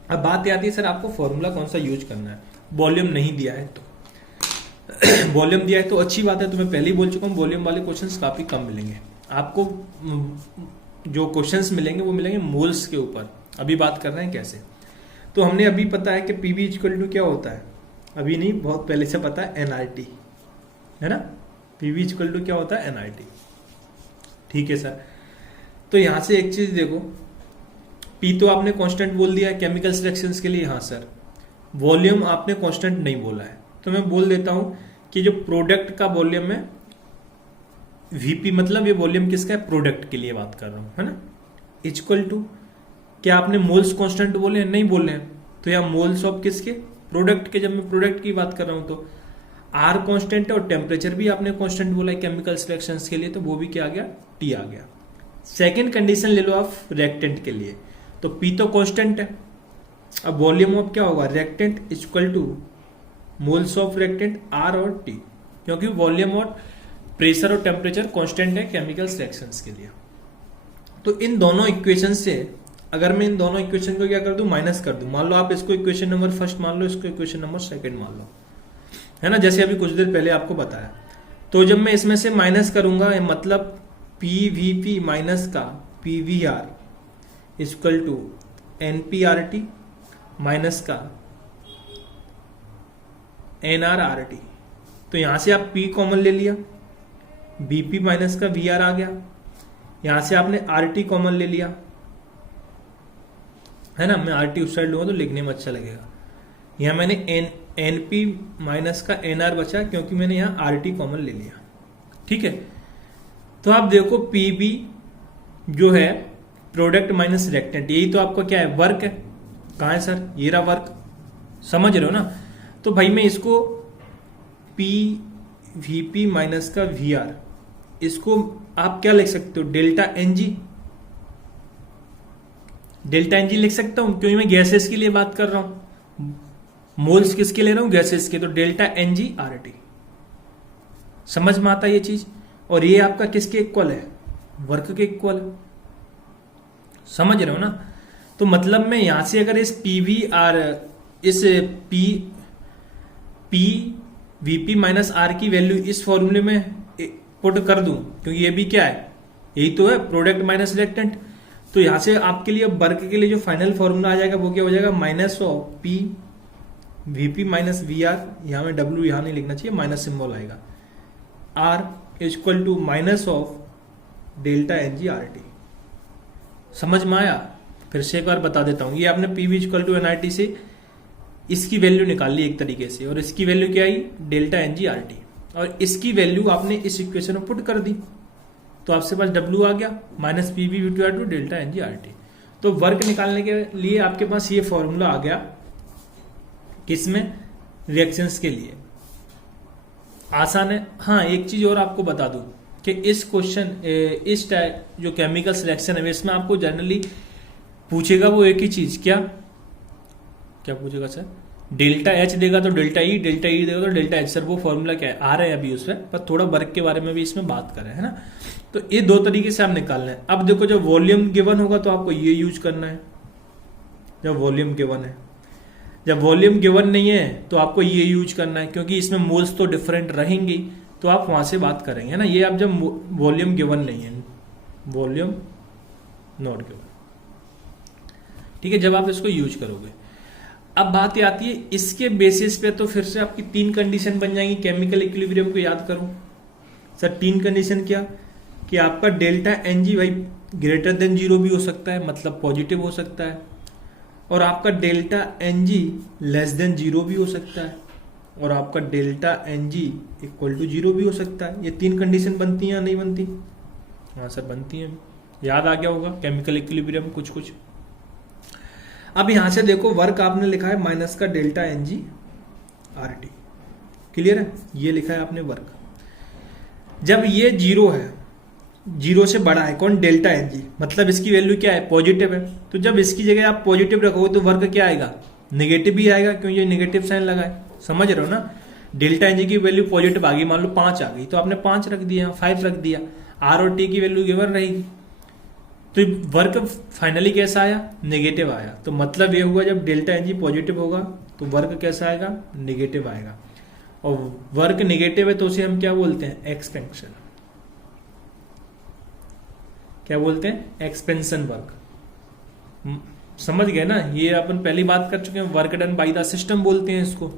अब बात आती है सर आपको फॉर्मूला कौन सा यूज करना है। वॉल्यूम नहीं दिया है तो वॉल्यूम दिया है तो अच्छी बात है, तो मैं पहले ही बोल चुका हूँ वॉल्यूम वाले क्वेश्चंस काफी कम मिलेंगे आपको। जो क्वेश्चंस मिलेंगे वो मिलेंगे मोल्स के ऊपर। अभी बात कर रहे हैं कैसे। तो हमने अभी पता है कि पीवी इक्वल टू क्या होता है, अभी नहीं, बहुत पहले से पता है, एनआरटी, है ना। पीवी इक्वल टू क्या होता है, एनआरटी। ठीक है सर। तो यहां से एक चीज देखो, पी तो आपने कांस्टेंट बोल दिया है केमिकल रिएक्शंस के लिए। हाँ सर। वॉल्यूम आपने कांस्टेंट नहीं बोला है, तो मैं बोल देता हूं कि जो प्रोडक्ट का वॉल्यूम है वीपी, मतलब ये वॉल्यूम किसका है, प्रोडक्ट के लिए बात कर रहा हूं, है ना। इक्वल टू, क्या आपने मोल्स कांस्टेंट बोले हैं, नहीं बोले हैं, तो यहाँ मोल्स ऑफ किसके, प्रोडक्ट के। जब मैं प्रोडक्ट की बात कर रहा हूं तो आर कांस्टेंट है, और टेम्परेचर भी आपने कांस्टेंट बोला है केमिकल रिएक्शंस के लिए, तो वो भी क्या आ गया, टी आ गया। सेकेंड कंडीशन ले लो आप रिएक्टेंट के लिए, तो पी तो कांस्टेंट है, अब वॉल्यूम ऑफ क्या होगा, reactant equal to moles of reactant R और टी, क्योंकि वॉल्यूम और प्रेशर और टेम्परेचर कांस्टेंट है केमिकल रिएक्शंस के लिए। तो इन दोनों इक्वेशन से अगर मैं इन दोनों इक्वेशन को क्या कर दूं, माइनस कर दूं, मान लो आप इसको इक्वेशन नंबर फर्स्ट मान लो, इसको इक्वेशन नंबर सेकंड मान लो, है ना, जैसे अभी कुछ देर पहले आपको बताया। तो जब मैं इसमें से माइनस करूंगा, मतलब पी वी पी माइनस का P V R equal to N P R T minus का एन आर आर टी। तो यहां से आप पी कॉमन ले लिया, बीपी माइनस का वी आर आ गया, यहां से आपने आर टी कॉमन ले लिया, है ना। मैं आर टी उस साइड लूंगा तो लिखने में अच्छा लगेगा। यहां मैंने एन पी माइनस का एन आर बचा, क्योंकि मैंने यहां आर टी कॉमन ले लिया। ठीक है। तो आप देखो पी बी जो है प्रोडक्ट माइनस रिएक्टेंट, यही तो आपका क्या है, वर्क है। कहां है सर, ये रहा वर्क, समझ रहे हो ना। तो भाई मैं इसको पी वी पी माइनस का वी आर, इसको आप क्या लिख सकते हो, delta N G, delta N G लिख सकता हूं, क्योंकि मैं गैसेस के लिए बात कर रहा हूं, मोल्स किसके ले रहा हूं, गैसेस के, तो delta N G R T. समझ में आता है ये चीज। और ये आपका किसके इक्वल है, वर्क के इक्वल है, समझ रहे हो ना। तो मतलब मैं यहां से अगर इस पी वी आर, इस पी वीपी माइनस आर की वैल्यू इस फॉर्मूले में पुट कर दूं, क्योंकि ये भी क्या है, यही तो है, प्रोडक्ट माइनस रिएक्टेंट। तो यहां से आपके लिए वर्क के लिए जो फाइनल फॉर्मूला आ जाएगा वो क्या हो जाएगा, minus of P VP minus V R, यहां में डब्ल्यू यहां नहीं लिखना चाहिए, माइनस सिंबल आएगा, R equal to minus of delta N G R T. समझ में आया। फिर से एक बार बता देता हूं, ये आपने P V equal to N R T से इसकी वैल्यू निकाल ली एक तरीके से, और इसकी वैल्यू क्या आई, delta N G R T, और इसकी वैल्यू आपने इस इक्वेशन में पुट कर दी, तो आपके पास डब्ल्यू आ गया, minus P V to R to delta N G R T. तो वर्क निकालने के लिए आपके पास ये फॉर्मूला आ गया, किसमें, रिएक्शंस के लिए। आसान है। हाँ, एक चीज और आपको बता दूं कि इस क्वेश्चन, इस टाइप जो केमिकल सिलेक्शन है इसमें आपको जनरली पूछेगा वो एक ही चीज, क्या क्या पूछेगा सर, डेल्टा एच देगा तो डेल्टा ई देगा तो डेल्टा एच। सर वो फॉर्मूला क्या है, आ रहे हैं अभी उसमें, पर थोड़ा वर्क के बारे में भी इसमें बात करें, है ना। तो ये दो तरीके से आप निकालना है। अब देखो जब वॉल्यूम गिवन होगा तो आपको ये यूज करना है, जब वॉल्यूम गिवन है। जब वॉल्यूम गिवन नहीं है तो आपको ये यूज करना है, क्योंकि इसमें मोल्स तो डिफरेंट रहेंगी, तो आप वहां से बात करेंगे, है ना। ये आप जब वॉल्यूम गिवन नहीं है, वॉल्यूम नॉट गिवन, ठीक है, जब आप इसको यूज करोगे। अब बात ये आती है इसके बेसिस पे, तो फिर से आपकी तीन कंडीशन बन जाएंगी। केमिकल इक्विलिब्रियम को याद करो सर, तीन कंडीशन क्या, कि आपका डेल्टा एन जी भाई ग्रेटर देन जीरो भी हो सकता है, मतलब पॉजिटिव हो सकता है, और आपका delta N G less than zero भी हो सकता है, और आपका delta N G equal to zero भी हो सकता है। ये तीन कंडीशन बनती हैं या नहीं बनती? हाँ सर बनती हैं, याद आ गया होगा केमिकल इक्विलिब्रियम कुछ कुछ। अब यहां से देखो वर्क आपने लिखा है माइनस का delta N G R T, clear है? ये लिखा है आपने वर्क। जब ये जीरो है, जीरो से बड़ा है कौन? डेल्टा एन जी, मतलब इसकी वैल्यू क्या है? पॉजिटिव है। तो जब इसकी जगह आप पॉजिटिव रखोगे तो वर्क क्या आएगा? नेगेटिव भी आएगा, क्यों? ये नेगेटिव साइन लगा है, समझ रहे हो ना? डेल्टा एन जी की वैल्यू पॉजिटिव आ गई, मान लो 5 आ गई, तो आपने 5 रख दिया, 5 रख दिया, आर और टी की वैल्यू गिवन रहेगी। तो वर्क फाइनली कैसा आया? नेगेटिव आया। तो मतलब ये हुआ जब डेल्टा एन जी पॉजिटिव होगा तो वर्क कैसा आएगा? नेगेटिव आएगा। और वर्क नेगेटिव है तो उसे हम क्या बोलते हैं? एक्सपेंशन। क्या बोलते हैं? Expansion work. समझ गए ना? ये अपन पहली बात कर चुके हैं, work done by the system बोलते हैं इसको,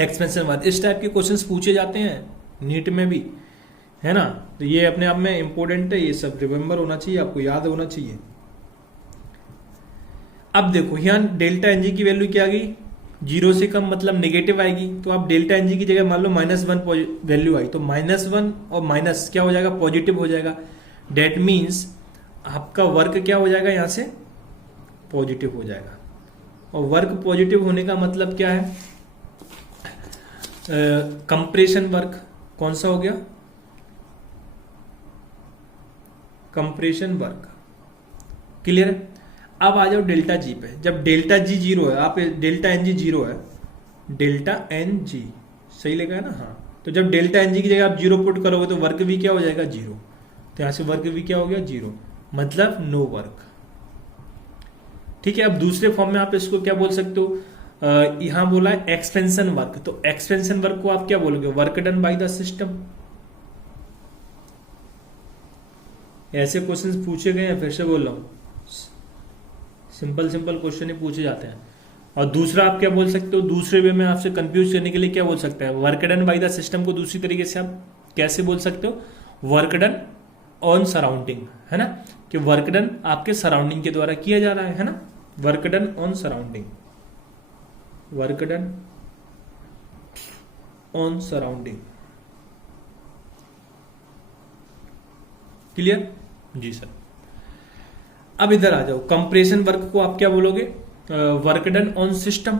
एक्सपेंशन वर्क। इस टाइप के क्वेश्चंस पूछे जाते हैं नीट में भी, है ना? तो ये अपने आप में इंपॉर्टेंट है, ये सब रिमेंबर होना चाहिए, आपको याद होना चाहिए। अब देखो यहां डेल्टा एन जी की वैल्यू क्या आ गई? जीरो से कम, मतलब नेगेटिव आएगी। तो आप डेल्टा एन जी की जगह मान लो -1 वैल्यू आई, तो -1 और माइनस क्या हो जाएगा? पॉजिटिव हो जाएगा। डेट मीन्स आपका वर्क क्या हो जाएगा? यहां से पॉजिटिव हो जाएगा। और वर्क पॉजिटिव होने का मतलब क्या है? कंप्रेशन वर्क कौन सा हो गया? कंप्रेशन वर्क, क्लियर है? अब आ जाओ डेल्टा जी पे। जब डेल्टा जी जीरो है, आप डेल्टा एन जी जीरो है, डेल्टा एन जी सही लगा है ना? हाँ। तो जब डेल्टा एन जी की जगह आप जीरो पुट करोगे तो वर्क भी क्या हो जाएगा? जीरो। तो यहां से वर्क भी क्या हो गया? जीरो, मतलब नो वर्क। ठीक है। अब दूसरे फॉर्म में आप इसको क्या बोल सकते हो? यहां बोला है एक्सपेंशन वर्क, तो एक्सपेंशन वर्क को आप क्या बोलोगे? Work done by the system. ऐसे क्वेश्चंस पूछे गए हैं, फिर से बोल रहा हूं, सिंपल सिंपल क्वेश्चन ही पूछे जाते हैं। और दूसरा आप क्या बोल सकते हो? दूसरे वे में आपसे कंफ्यूज करने के लिए क्या बोल सकते हैं? Work done by the system को दूसरी तरीके से आप कैसे बोल सकते हो? वर्क डन ऑन सराउंडिंग, है ना? कि वर्क डन आपके सराउंडिंग के द्वारा किया जा रहा है ना? Work done on surrounding, work done on surrounding, clear? जी सर। अब इधर आ जाओ, कंप्रेशन वर्क को आप क्या बोलोगे? Work done on system.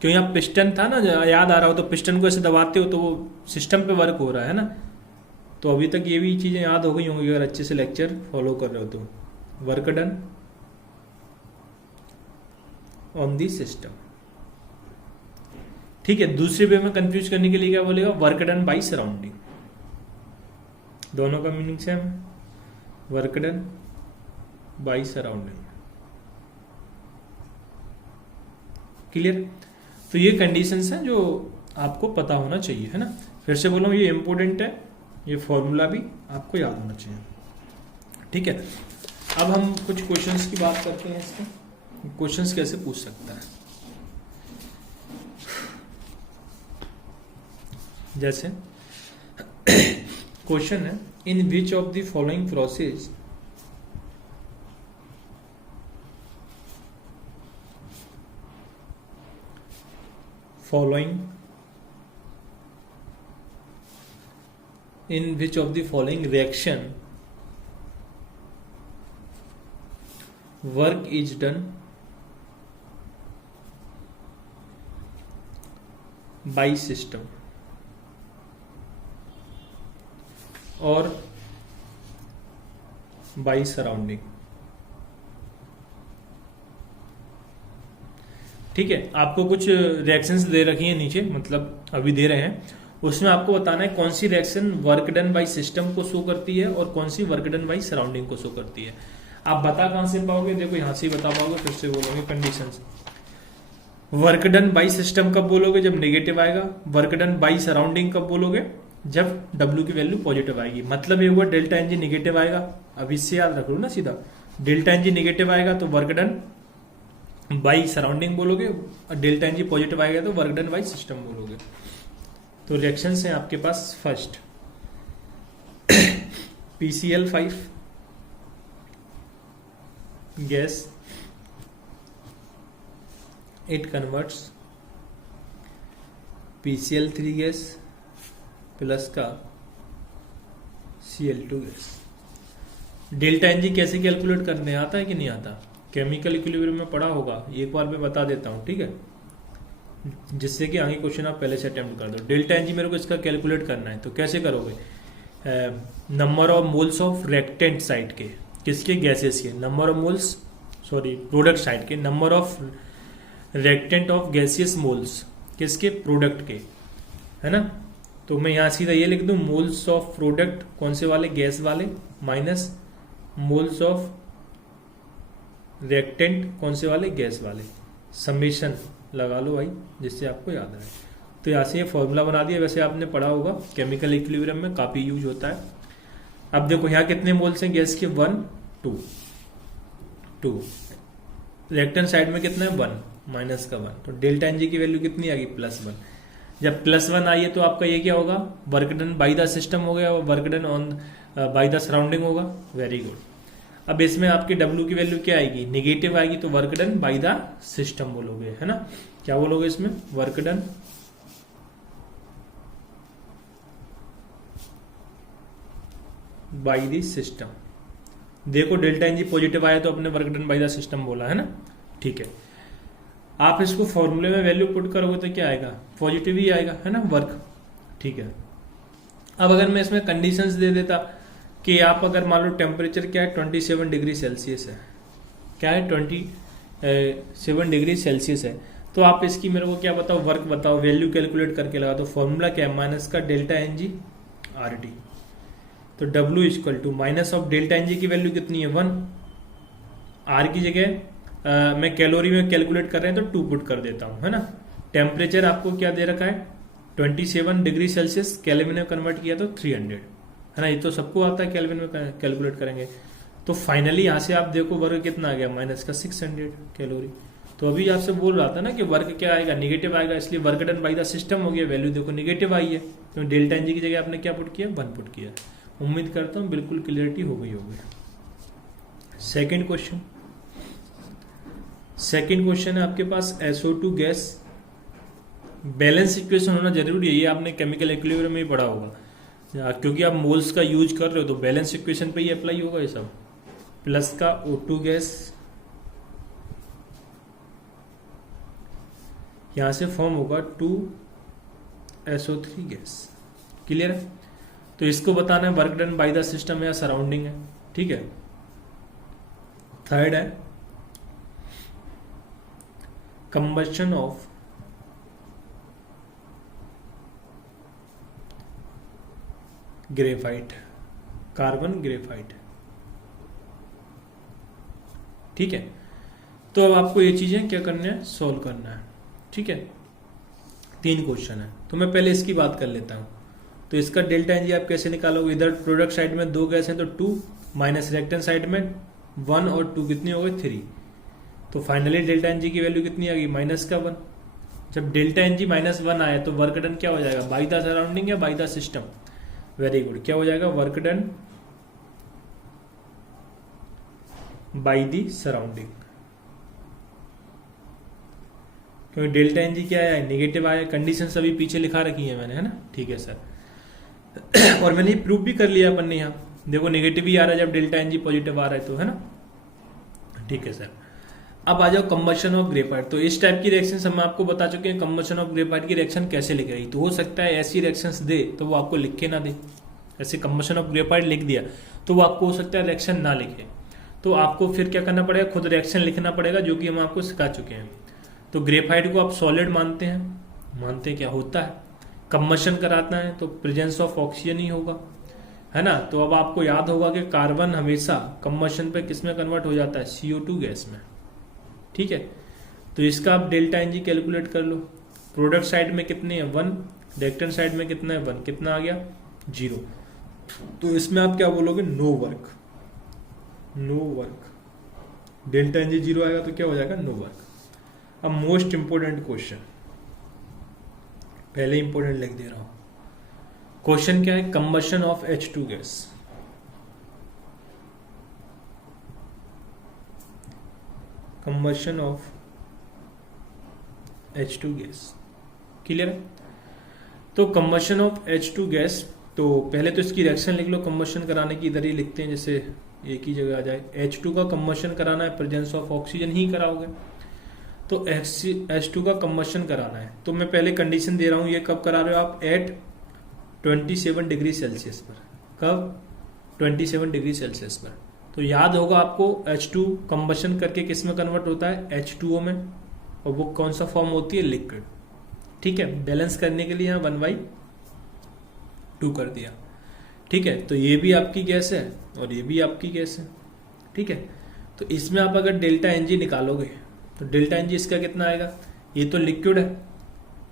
क्यों? यहाँ पिस्टन था ना, याद आ रहा हो तो पिस्टन को ऐसे दबाते हो तो वो सिस्टम पे वर्क हो रहा है ना? तो अभी तक ये भी चीजें याद हो गई होंगी अगर अच्छे से लेक्चर फॉलो कर रहे हो तो। Work done on the system, ठीक है। दूसरे वे में कंफ्यूज करने के लिए क्या बोलेगा? Work done by surrounding. दोनों का मीनिंग सेम है, work done by surrounding, clear? तो ये कंडीशंस हैं जो आपको पता होना चाहिए, है ना? फिर से बोलो, ये इंपॉर्टेंट है, ये फॉर्मूला भी आपको याद होना चाहिए, ठीक है। अब हम कुछ क्वेश्चंस की बात करते हैं। इसके क्वेश्चंस कैसे पूछ सकता है? जैसे क्वेश्चन है, in which of the following process in which of the following reaction work is done by system or by surrounding? ठीक है, आपको कुछ रिएक्शंस दे रखी हैं नीचे, मतलब अभी दे रहे हैं, उसमें आपको बताना है कौन सी reaction work done by system को शो करती है और कौन सी वर्क डन बाय सराउंडिंग को शो करती है। आप बता कहां से पाओगे? देखो यहां से ही बता पाओगे। फिर से बोलोगे conditions. Work done by system कब बोलोगे? जब नेगेटिव आएगा। वर्क डन बाय सराउंडिंग कब बोलोगे? जब W की वैल्यू पॉजिटिव आएगी। मतलब ये हुआ डेल्टा एन जी नेगेटिव आएगा। अब इससे याद रख लो ना सीधा, डेल्टा एन जी नेगेटिव आएगा तो वर्क डन बाई सराउंडिंग बोलोगे, और डेल्टा एन जी पॉजिटिव आएगा तो वर्क डन बाई सिस्टम बोलोगे। तो रिएक्शंस हैं आपके पास। First PCl5 gas, it converts PCl3 gas plus का Cl2 गैस। डेल्टा एनजी कैसे कैलकुलेट करने आता है कि नहीं आता? केमिकल इक्विलिब्रियम में पढ़ा होगा, एक बार मैं बता देता हूँ, ठीक है, जिससे कि आगे क्वेश्चन आप पहले से अटेम्प्ट कर दो। डेल्टा एनजी मेरे को इसका कैलकुलेट करना है, तो कैसे करोगे? Number of moles of reactant side के, किसके? गैसेस के। Number of moles, sorry product side के, number of reactant of gaseous moles, किसके? प्रोडक्ट के, है ना। तो मैं यहाँ सीधा ये लिख दूं, मोल्स ऑफ प्रोडक्ट कौन से वाले? गैस वाले, माइनस मोल्स ऑफ रिएक्टेंट कौन से वाले? गैस वाले। समेशन लगा लो भाई, जिससे आपको याद आए। तो यहाँ से ये फॉर्मूला बना दिया, वैसे आपने पढ़ा होगा, केमिकल इक्विलिब्रियम में काफी यूज होता है। अब देखो यहाँ कितने मोल्स हैं गैस के? 1 2 रिएक्टेंट साइड में कितना है? 1 माइनस का 1, तो डेल्टा एनजी की वैल्यू कितनी आ गई? +1। जब +1 आई है तो आपका ये क्या होगा? Work done by the system हो गया, और work done on by the surrounding होगा। Very good. अब इसमें आपकी W की वैल्यू क्या आएगी? नेगेटिव आएगी, तो work done by the system बोलोगे, है ना। क्या बोलोगे इसमें? Work done by the system. देखो डेल्टा एनजी पॉजिटिव आया तो अपने work done by the system बोला, है ना। ठीक है, आप इसको फॉर्मूले में वैल्यू पुट करोगे तो क्या आएगा? पॉजिटिव ही आएगा, है ना, वर्क। ठीक है, अब अगर मैं इसमें कंडीशंस दे देता कि आप अगर मान लो टेम्परेचर क्या है? 27 डिग्री सेल्सियस है। क्या है? 27 डिग्री सेल्सियस है। तो आप इसकी मेरे को क्या बताओ? वर्क बताओ, वैल्यू कैलकुलेट करके लगा। तो फॉर्मूला क्या है? माइनस का डेल्टा एनजी RT। तो W equal to minus of delta NG की वैल्यू कितनी है? 1। R की जगह मैं कैलोरी में कैलकुलेट कर रहे हैं तो 2 पुट कर देता हूं, है ना। टेम्परेचर आपको क्या दे रखा है? 27 डिग्री सेल्सियस, केल्विन में कन्वर्ट किया तो 300, है ना। ये तो सबको आता है, केल्विन में कैलकुलेट करेंगे। तो फाइनली यहाँ से आप देखो वर्क कितना आ गया? माइनस का 600 कैलोरी। तो अभी आपसे बोल रहा था ना कि वर्क क्या आएगा? निगेटिव आएगा, इसलिए work done by the system हो गया। वैल्यू देखो निगेटिव आई है, तो डेल्टा एनजी की जगह आपने क्या पुट किया? 1 पुट किया। उम्मीद करता हूँ बिल्कुल क्लियरिटी हो गई होगी। सेकेंड क्वेश्चन, है आपके पास SO2 गैस। बैलेंस इक्वेशन होना जरूरी है, ये आपने केमिकल इक्विलिब्रियम में ही पढ़ा होगा, क्योंकि आप मोल्स का यूज कर रहे हो तो बैलेंस इक्वेशन पे ही अप्लाई होगा ये सब। प्लस का O2 गैस, यहां से फॉर्म होगा 2SO3 गैस। क्लियर है? तो इसको बताना है work done by the system या सराउंडिंग है, ठीक है। थर्ड है combustion of graphite, carbon graphite, ठीक है। तो अब आपको ये चीजें क्या करना है? सॉल्व करना है, ठीक है। 3 क्वेश्चन है, तो मैं पहले इसकी बात कर लेता हूं। तो इसका डेल्टा एनजी आप कैसे निकालोगे? इधर प्रोडक्ट साइड में 2 गैस हैं तो 2, माइनस रिएक्टेंट साइड में 1 और 2 कितनी हो गई? 3। तो फाइनली डेल्टा एनजी की वैल्यू कितनी आ गई? माइनस का 1। जब डेल्टा एनजी -1 आया तो वर्क डन क्या हो जाएगा? बाय द सराउंडिंग या bye the system? Very good. क्या हो जाएगा? Work done by the surrounding, क्योंकि डेल्टा एनजी क्या आया? नेगेटिव आया। कंडीशन सभी पीछे लिखा रखी है मैंने, है ना। ठीक है सर। और मैंने ये प्रूफ भी कर लिया अपन ने। यहाँ देखो नेगेटिव ही आ रहा है जब डेल्टा एनजी पॉजिटिव आ रहा है तो, है ना। ठीक है सर। अब आ जाओ कंबशन ऑफ ग्रेफाइट। तो इस टाइप की रिएक्शन हम आपको बता चुके हैं, कंबशन ऑफ ग्रेफाइट की रिएक्शन कैसे लिख रही। तो हो सकता है ऐसी रिएक्शंस दे तो वो आपको लिख के ना दे। ऐसे कंबशन ऑफ ग्रेफाइट लिख दिया तो वो आपको हो सकता है रिएक्शन ना लिखे, तो आपको फिर क्या करना पड़ेगा? खुद रिएक्शन लिखना पड़ेगा, जो कि हम आपको सिखा चुके हैं। तो ग्रेफाइट को आप सॉलिड मानते हैं, क्या होता है? कंबशन कराता है तो प्रेजेंस ऑफ ऑक्सीजन ही होगा, है ना। तो अब आपको याद होगा कि कार्बन हमेशा कंबशन पे किस में कन्वर्ट हो जाता है? CO2 गैस में, ठीक है। तो इसका आप डेल्टा एनजी कैलकुलेट कर लो। प्रोडक्ट साइड में कितने हैं? 1, रिएक्टेंट साइड में कितना है? 1। कितना आ गया? 0। तो इसमें आप क्या बोलोगे? No work. डेल्टा एनजी 0 आएगा तो क्या हो जाएगा? No work. अब मोस्ट इंपोर्टेंट क्वेश्चन, पहले इंपोर्टेंट लिख दे रहा हूं। क्वेश्चन क्या है? Combustion of H2 gas. Combustion of H2 gas. Clear है? तो कंबशन ऑफ H2 गैस, तो पहले तो इसकी रिएक्शन लिख लो कंबशन कराने की, इधर ही लिखते हैं जैसे एक ही जगह आ जाए। H2 का कंबशन कराना है, प्रेजेंस ऑफ ऑक्सीजन ही कराओगे, तो H2 का कंबशन कराना है। तो मैं पहले कंडीशन दे रहा हूं, ये कब करा रहे हो आप? एट 27 डिग्री सेल्सियस पर। कब? 27 डिग्री सेल्सियस पर। तो याद होगा आपको H2 कंबशन करके किस में कन्वर्ट होता है? H2O में। और वो कौन सा फॉर्म होती है? लिक्विड। ठीक है, बैलेंस करने के लिए यहाँ 1/2 कर दिया। ठीक है, तो ये भी आपकी गैस है और ये भी आपकी गैस है। ठीक है, तो इसमें आप अगर डेल्टा एनजी निकालोगे तो डेल्टा एनजी इसका कितना आएगा? ये तो लिक्विड है,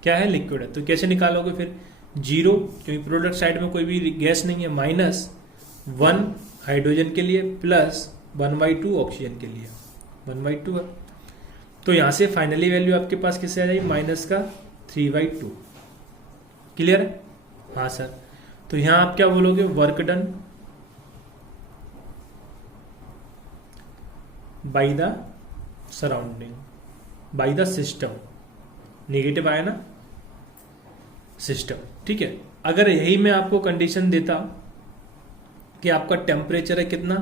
क्या है? लिक्विड है। तो कैसे निकालोगे फिर? 0, क्योंकि प्रोडक्ट साइड में कोई भी गैस नहीं है, -1 हाइड्रोजन के लिए प्लस 1/2 ऑक्सीजन के लिए, 1/2 है। तो यहां से फाइनली वैल्यू आपके पास किससे आ जाएगी? -3/2। क्लियर है? हाँ सर। तो यहां आप क्या बोलोगे? Work done by the surrounding, bye the system. Negative आया ना? सिस्टम। ठीक है, अगर यही मैं आपको कंडीशन देता कि आपका टेम्परेचर है कितना?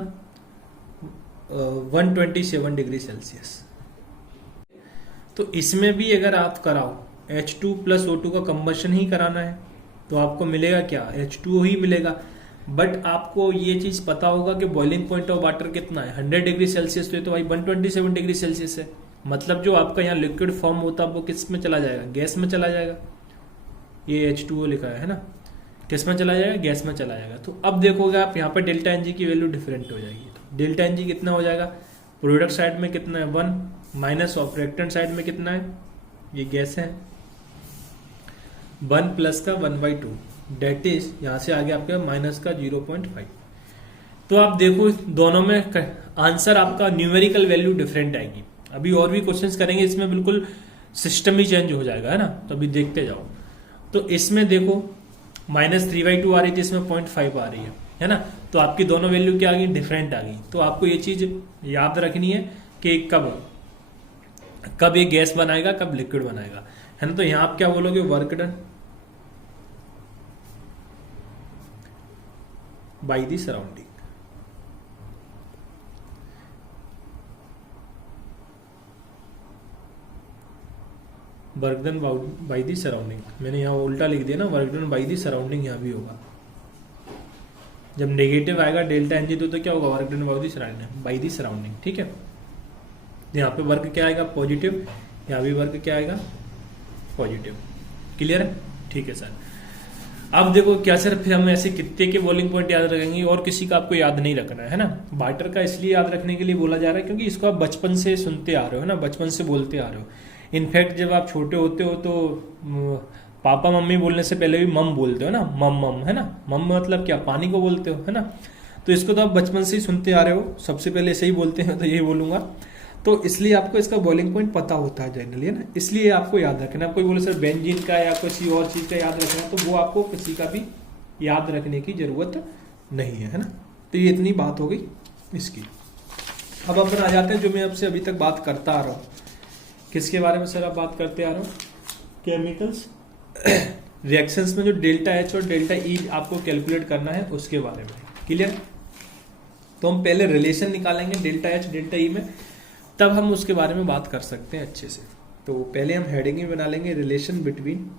127 डिग्री सेल्सियस, तो इसमें भी अगर आप कराओ H2 + O2 का कंबशन ही कराना है तो आपको मिलेगा क्या? H2O ही मिलेगा। बट आपको ये चीज पता होगा कि बॉइलिंग पॉइंट ऑफ वाटर कितना है? 100 डिग्री सेल्सियस। तो ये तो भाई 127 डिग्री सेल्सियस है। मतलब जो आपका यहाँ लिक्विड फॉर्म होता है वो किस में चला जाएगा? गैस में चला जाएगा। ये H2O लिखा है ना, किस में चला जाएगा? गैस में चला जाएगा। तो अब देखोगे आप यहाँ पर डेल्टा एनजी की वैल्यू डिफरेंट हो जाएगी। तो डेल्टा एनजी कितना हो जाएगा? प्रोडक्ट साइड में कितना है? 1 माइनस ऑफ रिएक्टेंट साइड में कितना है? ये गैस है 1 प्लस का 1/2, डेट इज यहां से आगे आपके माइनस का 0.5। तो आप देखो दोनों में आंसर आपका न्यूमेरिकल वैल्यू डिफरेंट आएगी। अभी और भी क्वेश्चंस करेंगे, इसमें बिल्कुल सिस्टम ही चेंज हो जाएगा, है ना? तो अभी देखते जाओ। तो इसमें देखो -3/2 आ रही थी, इसमें 0.5 आ रही है ना? तो आपकी दोनों वैल्यू क्या आ गई? डिफरेंट आ गई। तो आपको ये चीज याद रखनी है कि कब ये गैस बनाएगा, कब लिक्विड बनाएगा, है ना? तो यहां आप क्या बोलोगे? Work done by the surrounding. Work done by the surrounding, मैंने यहां उल्टा लिख दिया ना, work done by the surrounding यहां भी होगा। जब नेगेटिव आएगा डेल्टा एनजी तो क्या होगा? Work done by the surrounding. ठीक है, यहाँ पे वर्क क्या आएगा? पॉजिटिव। यहाँ भी वर्क क्या आएगा? पॉजिटिव। क्लियर है? ठीक है सर। अब देखो क्या सर, फिर हम ऐसे कितने के बॉइलिंग पॉइंट याद रखेंगे और किसी का आपको याद नहीं रखना है ना? वाटर का इसलिए याद रखने के लिए बोला जा रहा है क्योंकि इसको आप बचपन से सुनते आ रहे हो ना, बचपन से बोलते आ रहे हो। इनफैक्ट जब आप छोटे होते हो तो पापा मम्मी बोलने से पहले भी मम बोलते हो ना, मम मम, है ना? मम मतलब क्या? पानी को बोलते हो, है ना? तो इसको तो आप बचपन से ही सुनते आ रहे हो, सबसे पहले ऐसे ही बोलते हैं, तो यही बोलूंगा। तो इसलिए आपको इसका बॉइलिंग पॉइंट पता होता है जनरली, है ना? इसलिए आपको याद रखना। कोई बोले सर बेंजीन का या किसी और चीज का याद रखना, तो वो आपको किसी का भी याद रखने की जरूरत नहीं है, है ना? तो ये इतनी बात हो गई इसकी। अब अपन आ जाते हैं जो मैं आपसे अभी तक बात करता आ रहा हूँ। किसके बारे में सर आप बात करते आ रहे हो? केमिकल्स रिएक्शंस में जो डेल्टा H और डेल्टा E आपको कैलकुलेट करना है उसके बारे में। क्लियर? तो हम पहले रिलेशन निकालेंगे डेल्टा H डेल्टा E में, तब हम उसके बारे में बात कर सकते हैं अच्छे से। तो पहले हम हेडिंग ही बना लेंगे, relation between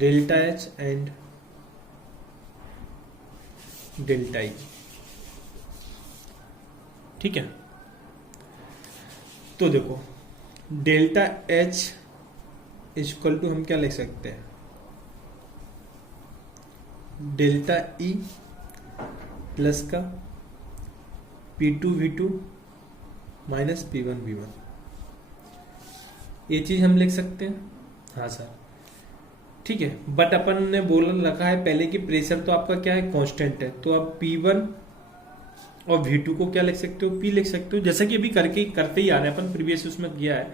delta H and delta E। ठीक है, तो देखो डेल्टा H इक्वल टू हम क्या लिख सकते हैं? डेल्टा E प्लस का P2V2 माइनस P1V1, ये चीज हम लिख सकते हैं। हाँ सर, ठीक है। बट अपन ने बोल रखा है पहले कि प्रेशर तो आपका क्या है? कांस्टेंट है। तो अब P1 और V2 को क्या लिख सकते हो? P लिख सकते हो, जैसा कि अभी करते ही आ रहे हैं अपन, प्रीवियस उसमें किया है।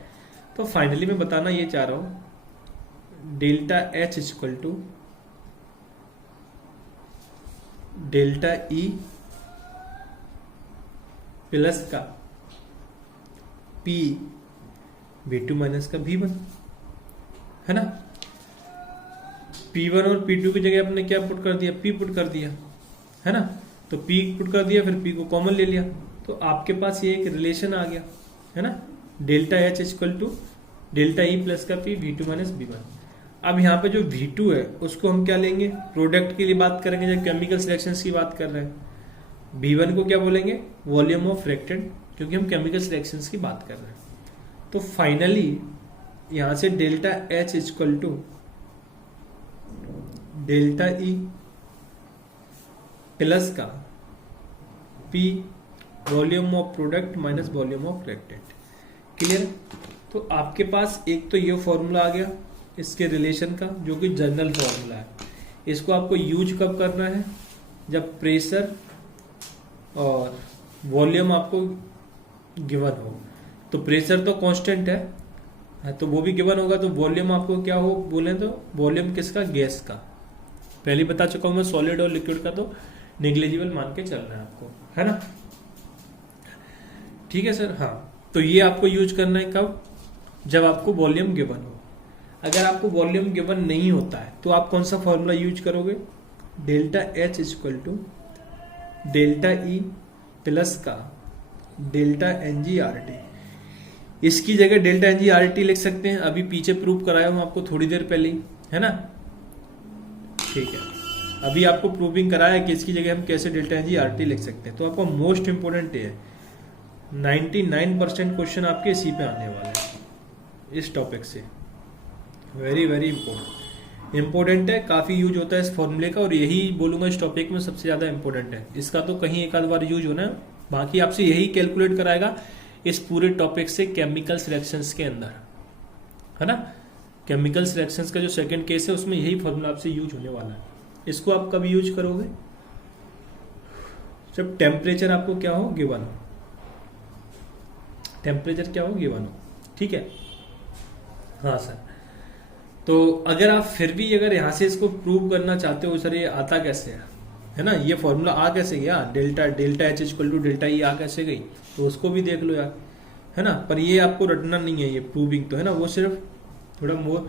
तो फाइनली मैं बताना ये चाह रहा हूं delta H equal to delta E plus का पी V2 माइनस का V1, है ना। P1 और P2 की जगह आपने क्या पुट कर दिया, P पुट कर दिया, है ना। तो P पुट कर दिया, फिर P को कॉमन ले लिया, तो आपके पास ये एक रिलेशन आ गया, है ना। Delta H equal to delta E plus का P V2 माइनस V1। अब यहाँ पे जो V2 है उसको हम क्या लेंगे, प्रोडक्ट के लिए बात करेंगे जब केमिकल सिलेक्शंस की बात कर रहे हैं। V1 को क्या बोलेंगे, वॉल्यूम ऑफ रिएक्टेंट, क्योंकि हम केमिकल सिलेक्शंस की बात कर रहे हैं। तो फाइनली यहां से delta H equal to delta E plus का P volume of product minus volume of reactant. Clear. तो आपके पास एक तो ये फॉर्मूला आ गया इसके रिलेशन का, जो कि जनरल फॉर्मूला है। इसको आपको यूज कब करना है, जब प्रेशर और वॉल्यूम आपको गिवन हो। तो प्रेशर तो कांस्टेंट है तो वो भी गिवन होगा, तो वॉल्यूम आपको क्या हो बोले तो वॉल्यूम किसका, गैस का। पहले बता चुका हूं मैं, सॉलिड और लिक्विड का तो नेग्लिजिबल मान के चलना है आपको, है ना। ठीक है सर। हाँ, तो ये आपको यूज करना है कब, जब आपको वॉल्यूम गिवन हो। अगर आपको वॉल्यूम गिवन नहीं होता है तो आप कौन सा फॉर्मूला यूज करोगे, delta H equal to delta E plus का डेल्टा NG/RT। इसकी जगह डेल्टा NG/RT लिख सकते हैं, अभी पीछे प्रूव कराया हूं आपको थोड़ी देर पहले ही, है ना। ठीक है, अभी आपको प्रूविंग कराया है कि इसकी जगह हम कैसे डेल्टा NG/RT लिख सकते हैं। तो आपको मोस्ट इंपोर्टेंट है, 99% क्वेश्चन आपके इसी पे आने वाले हैं, इस टॉपिक से। वेरी वेरी इंपॉर्टेंट है, काफी यूज होता है इस फॉर्मूले का, और यही बोलूंगा इस टॉपिक में सबसे ज्यादा इंपॉर्टेंट है। इसका तो कहीं एक आध बार यूज होना है, बाकी आपसे यही कैलकुलेट कराएगा इस पूरे टॉपिक से केमिकल सिलेक्शंस के अंदर, है ना। केमिकल सिलेक्शंस का जो सेकंड केस है उसमें यही फॉर्मूला आपसे यूज होने वाला है। इसको आप कब यूज करोगे, जब टेम्परेचर आपको क्या हो गिवन हो, टेम्परेचर क्या हो गिवन हो। ठीक है। हाँ सर। तो अगर आप फिर भी अगर यहां से इसको प्रूव करना चाहते हो, सर ये आता कैसे है ना, ये फॉर्मूला आ कैसे गया, delta H equal to delta E आ कैसे गई, तो उसको भी देख लो यार, है ना। पर ये आपको रटना नहीं है, ये प्रूविंग तो है ना, वो सिर्फ थोड़ा मोर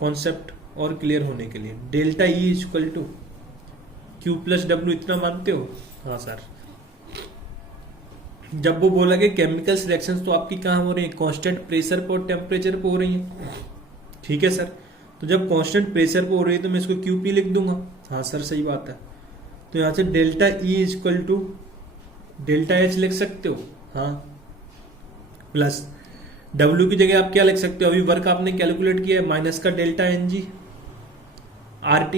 कॉन्सेप्ट और क्लियर होने के लिए। Delta E equal to Q plus W, इतना मानते हो। हाँ सर। जब वो बोला कि केमिकल सिलेक्शंस तो आपकी कहाँ हो रही है, कांस्टेंट प्रेशर पर और टेम्परेचर पर हो रही है। ठीक है सर। तो जब कांस्टेंट प्रेशर पर हो रही है तो मैं इसको QP लिख दूंगा। हाँ सर, सही बात है। तो यहां से delta E equal to delta H लिख सकते हो, हाँ, प्लस W की जगह आप क्या लिख सकते हो, अभी वर्क आपने कैलकुलेट किया है, माइनस का डेल्टा NG/RT,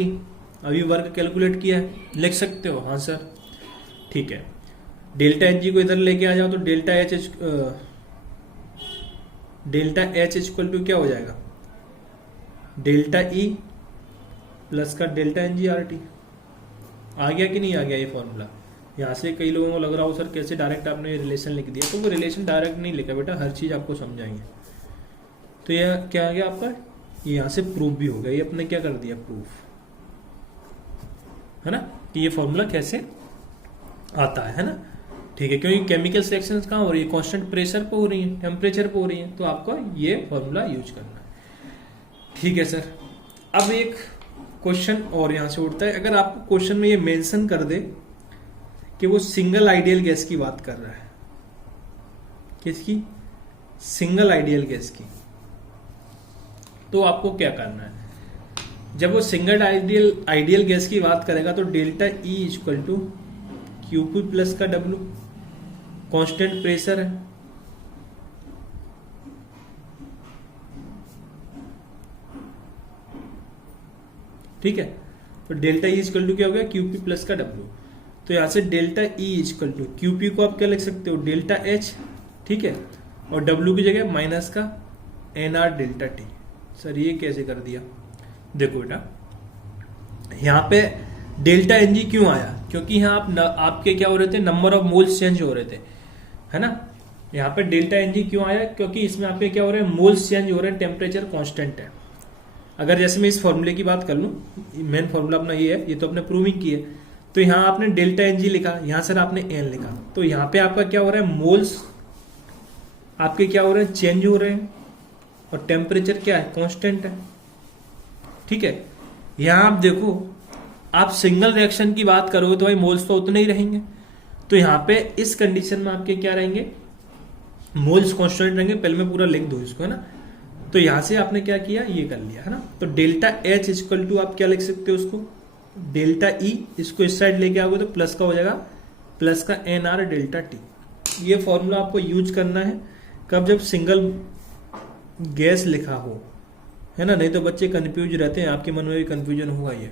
अभी वर्क कैलकुलेट किया है, लिख सकते हो। हाँ सर, ठीक है। डेल्टा NG को इधर लेके आ जाओ तो डेल्टा H इक्वल टू क्या हो जाएगा, डेल्टा E प्लस का डेल्टा NG/RT। आ गया कि नहीं आ गया ये फॉर्मूला। यहाँ से कई लोगों को लग रहा हो सर कैसे डायरेक्ट आपने रिलेशन लिख दिया, तो वो रिलेशन डायरेक्ट नहीं लिखा बेटा, हर चीज आपको समझाएंगे। तो यह क्या आ गया आपका, ये यहाँ से प्रूफ भी हो गया, ये अपने क्या कर दिया प्रूफ, है ना, कि ये फॉर्मूला कैसे आता है ना। ठीक है, क्योंकि केमिकल सिलेक्शन कहाँ हो रही है, कांस्टेंट प्रेशर पे हो रही है, टेम्परेचर पे हो रही है, तो आपको ये फॉर्मूला यूज करना है। ठीक है सर। अब एक क्वेश्चन और यहां से उठता है, अगर आपको क्वेश्चन में ये मेंशन कर दे कि वो सिंगल आइडियल गैस की बात कर रहा है, किसकी, सिंगल आइडियल गैस की, तो आपको क्या करना है। जब वो सिंगल आइडियल गैस की बात करेगा तो delta E equal to QP plus का W, कांस्टेंट प्रेशर है, ठीक है। तो डेल्टा ई इक्वल टू क्या हो गया, QP प्लस का W। तो यहां से delta E equal to QP को आप क्या लिख सकते हो, डेल्टा H, ठीक है, और W की जगह माइनस का NR डेल्टा T। सर ये कैसे कर दिया, देखो बेटा यहाँ पे डेल्टा NG क्यों आया, क्योंकि यहाँ आपके क्या हो रहे थे, नंबर ऑफ मोल्स चेंज हो रहे थे, है ना। यहाँ पे डेल्टा NG क्यों आया, क्योंकि इसमें आपके क्या हो रहे हैं, मोल्स चेंज हो रहे हैं, टेम्परेचर कांस्टेंट है। अगर जैसे मैं इस फॉर्मूले की बात कर लूं, मेन फॉर्मूला अपना ये है, ये तो अपने प्रूविंग की है, तो तो यहाँ आपने डेल्टा एन जी लिखा, यहाँ सर आपने एन लिखा, तो यहाँ पे आपका क्या हो रहा है, मोल्स आपके क्या हो रहे हैं, चेंज हो रहे हैं, और टेम्परेचर क्या है, कांस्टेंट है। ठीक है, यहाँ आप देखो, आप सिंगल रिएक्शन की बात करोगे तो भाई मोल्स तो उतने ही रहेंगे, तो यहाँ पे इस कंडीशन में आपके क्या रहेंगे, मोल्स कांस्टेंट रहेंगे। पहले मैं पूरा लिख दूं इसको, है ना। तो यहां से आपने क्या किया, ये कर लिया, है ना। तो डेल्टा एच इक्वल टू आप क्या लिख सकते हो उसको, डेल्टा ई, इसको इस साइड लेके आओगे तो प्लस का हो जाएगा, प्लस का एन आर डेल्टा टी। ये फॉर्मूला आपको यूज करना है कब, जब सिंगल गैस लिखा हो, है ना। नहीं तो बच्चे कंफ्यूज रहते हैं, आपके मन में भी कंफ्यूजन होगा ये,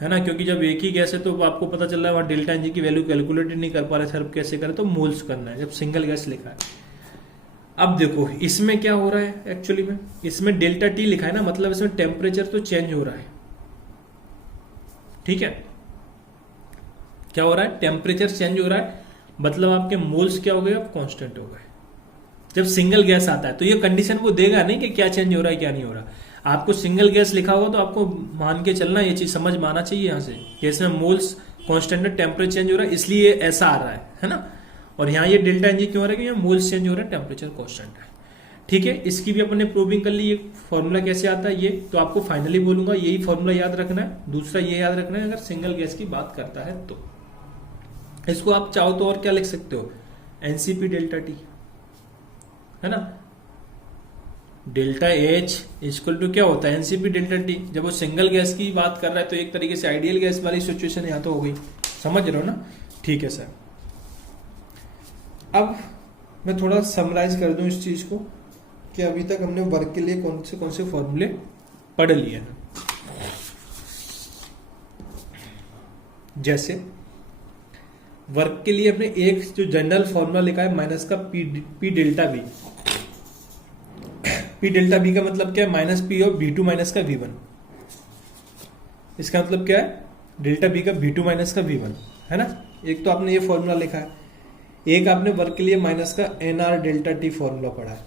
है ना, क्योंकि जब एक ही गैस है तो आपको पता चल रहा है वहां डेल्टा एन जी की वैल्यू कैलकुलेट नहीं कर पा रहे सर, कैसे करें, तो मोल्स करना है जब सिंगल गैस लिखा है। अब देखो इसमें क्या हो रहा है, एक्चुअली में इसमें डेल्टा टी लिखा है ना, मतलब इसमें टेम्परेचर तो चेंज हो रहा है। ठीक है, क्या हो रहा है, टेम्परेचर चेंज हो रहा है, मतलब आपके मोल्स क्या हो गए, अब कांस्टेंट हो गए। जब सिंगल गैस आता है तो ये कंडीशन वो देगा नहीं कि क्या चेंज हो रहा है क्या नहीं हो रहा। आपको सिंगल गैस लिखा होगा तो आपको मान के चलना, ये चीज समझ में आना चाहिए यहाँ से कि इसमें मोल्स कांस्टेंट है, टेम्परेचर चेंज हो रहा है, इसलिए ऐसा आ रहा है ना। और यहाँ ये डेल्टा एन जी क्यों हो रहा है, यहाँ मोल्स चेंज हो रहा है, टेम्परेचर कांस्टेंट है। ठीक है, इसकी भी अपने प्रूविंग कर ली, ये फॉर्मूला कैसे आता है ये तो आपको फाइनली बोलूंगा, यही फॉर्मूला याद रखना है। दूसरा ये याद रखना है, अगर सिंगल गैस की बात करता है तो इसको आप चाहो तो और क्या लिख सकते हो, एनसीपी डेल्टा टी, है ना। डेल्टा एच इक्वल टू क्या होता है, एनसीपी डेल्टा टी। जब वो सिंगल गैस की बात कर रहा है तो एक तरीके से आइडियल गैस वाली सिचुएशन यहाँ तो हो गई, समझ रहे हो ना। ठीक है सर, अब मैं थोड़ा समराइज कर दूं इस चीज को कि अभी तक हमने वर्क के लिए कौन से फॉर्मूले पढ़ लिए हैं। जैसे वर्क के लिए अपने एक जो जनरल फॉर्मूला लिखा है माइनस का P delta B. P delta B का मतलब क्या है, माइनस पी और V2 माइनस का V1। इसका मतलब क्या है, डेल्टा बी का V2 माइनस का V1, है ना। एक तो आपने ये फॉर्मूला लिखा है, एक आपने वर्क के लिए माइनस का NR डेल्टा टी फॉर्मूला पढ़ा है।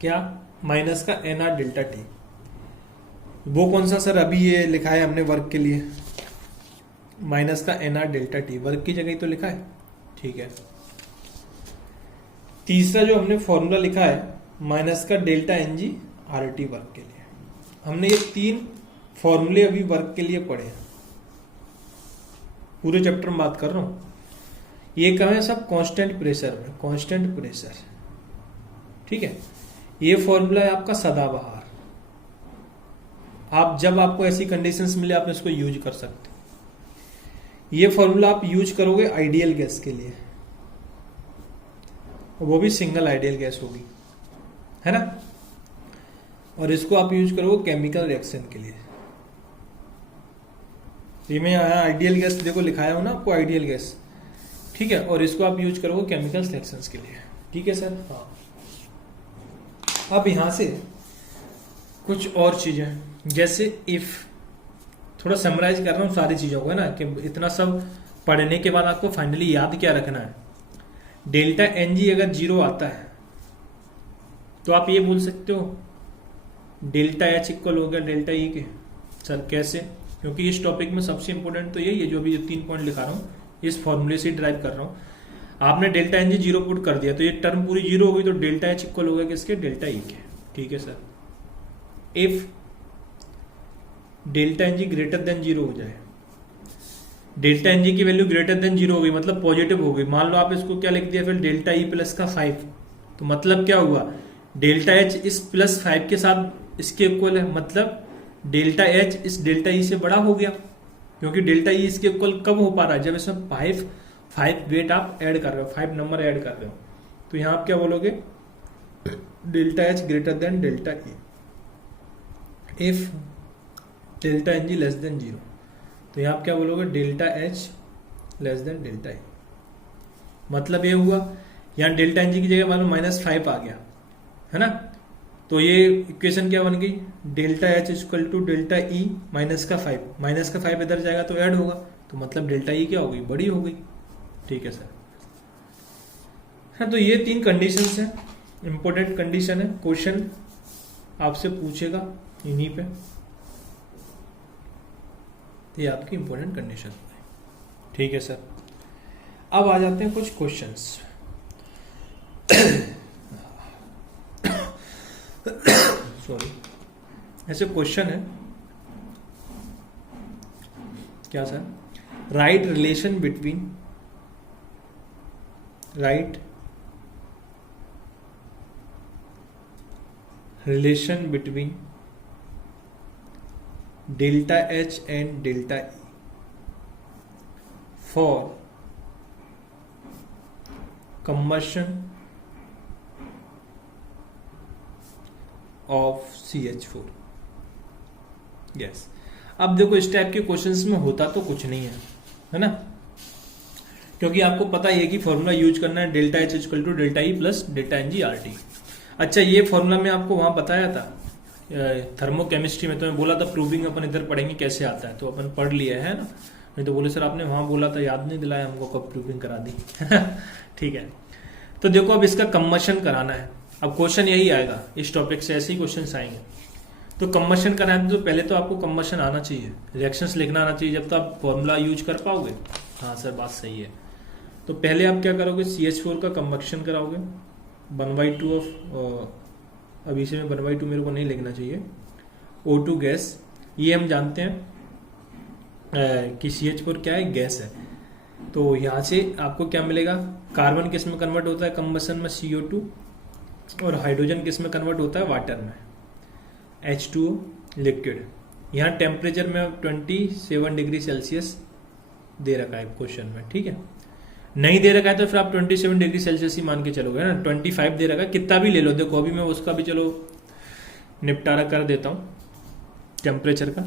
क्या, माइनस का NR डेल्टा टी, वो कौन सा सर, अभी ये लिखा है हमने वर्क के लिए, माइनस का NR डेल्टा टी, वर्क की जगह ही तो लिखा है। ठीक है, तीसरा जो हमने फॉर्मूला लिखा है माइनस का delta N G R T work के लिए। हमने ये तीन फॉर्मूले अभी वर्क के लिए पढ़े हैं, पूरे चैप्टर में बात कर रहा हूं। ये कहा है सब कांस्टेंट प्रेशर में, कांस्टेंट प्रेशर। ठीक है, ये फॉर्मूला है आपका सदाबहार। आप जब आपको ऐसी कंडीशंस मिले आप इसको यूज कर सकते हो। ये फॉर्मूला आप यूज करोगे आइडियल गैस के लिए, वो भी सिंगल आइडियल गैस होगी, है ना। और इसको आप यूज करोगे केमिकल रिएक्शन के लिए। ये मैं यहाँ आइडियल गैस देखो लिखाया हूं ना आपको, आइडियल गैस। ठीक है, और इसको आप यूज करोगे केमिकल रिएक्शंस के लिए। ठीक है सर, हाँ। अब यहां से कुछ और चीजें, जैसे इफ, थोड़ा समराइज कर रहा हूं सारी चीजों को, है ना, कि इतना सब पढ़ने के बाद आपको फाइनली याद क्या रखना है। डेल्टा एन जी अगर 0 आता है तो आप ये बोल सकते हो डेल्टा एच इक्वल हो गया डेल्टा ई के। सर कैसे, क्योंकि इस टॉपिक में सबसे इंपॉर्टेंट तो यही है, जो अभी 3 पॉइंट लिखा रहा हूँ इस फॉर्मूले से ड्राइव कर रहा हूँ। आपने डेल्टा एन जी 0 पुट कर दिया तो ये टर्म पूरी 0 हो गई, तो डेल्टा एच इक्वल हो गया किसके, डेल्टा ई के। ठीक है sir, if delta N G greater than 0 हो जाए, डेल्टा एन जी की वैल्यू ग्रेटर देन 0 हो गई मतलब पॉजिटिव हो गई। मान लो आप इसको क्या लिख दिया फिर, डेल्टा ई प्लस का 5, तो मतलब क्या हुआ, डेल्टा एच इस प्लस 5 के साथ इसके इक्वल है, मतलब डेल्टा एच इस डेल्टा ई से बड़ा हो गया, क्योंकि डेल्टा ई इसके इक्वल कब हो पा रहा है, जब इसमें 5 वेट आप ऐड कर रहे हो, 5 नंबर ऐड कर रहे हो। तो यहां आप क्या बोलोगे, delta H greater than delta E if delta N G less than 0। तो यहां आप क्या बोलोगे, delta H less than delta E. मतलब ये हुआ, यहां डेल्टा एन जी की जगह मान लो -5 आ गया, है ना। तो ये इक्वेशन क्या बन गई, delta H equal to delta E minus का 5 इधर जाएगा तो ऐड होगा, तो मतलब डेल्टा ई क्या हो गई, बड़ी हो गई। ठीक है सर, हाँ। तो ये 3 कंडीशंस हैं, इंपॉर्टेंट कंडीशन है, क्वेश्चन आपसे पूछेगा इन्हीं पे। तो ये आपकी इंपॉर्टेंट कंडीशन है। ठीक है सर, अब आ जाते हैं कुछ क्वेश्चंस। सॉरी, ऐसे क्वेश्चन है क्या sir, right relation between delta H and delta E for combustion of CH4 gas. अब देखो इस टाइप के क्वेश्चंस में होता तो कुछ नहीं है ना, क्योंकि आपको पता ही है कि फॉर्मूला यूज करना है delta H equal to delta E plus delta N G R T. अच्छा, ये फॉर्मूला मैं आपको वहां बताया था थर्मोकेमिस्ट्री में, तो मैं बोला था प्रूविंग अपन इधर पढ़ेंगे कैसे आता है, तो अपन पढ़ लिया है ना। नहीं तो बोले सर आपने वहां बोला था, याद नहीं दिलाया हमको, कब प्रूविंग करा दी। ठीक है, तो देखो अब इसका कंबशन कराना है। अब क्वेश्चन यही आएगा इस टॉपिक से, ऐसे ही क्वेश्चन आएंगे। तो कंबशन कराना तो पहले तो आपको कंबशन आना चाहिए, रिएक्शंस लिखना आना चाहिए, जब तो आप फॉर्मूला यूज कर पाओगे। हाँ सर बात सही है। तो पहले आप क्या करोगे, CH4 का कंबक्शन कराओगे 1/2 ऑफ, अब इसे में 1/2 मेरे को नहीं लिखना चाहिए, O2 गैस। ये हम जानते हैं कि CH4 क्या है, गैस है। तो यहाँ से आपको क्या मिलेगा, कार्बन किस में कन्वर्ट होता है कंबशन में, CO2, और हाइड्रोजन किस में कन्वर्ट होता है, वाटर में, H2O लिक्विड। यहाँ टेम्परेचर में 27 डिग्री सेल्सियस दे रखा है क्वेश्चन में। ठीक है, नहीं दे रखा है तो फिर आप 27 डिग्री सेल्सियस ही मान के चलोगे ना। 25 दे रखा है, कितना भी ले लो। देखो अभी मैं उसका भी चलो निपटारा कर देता हूँ टेम्परेचर का।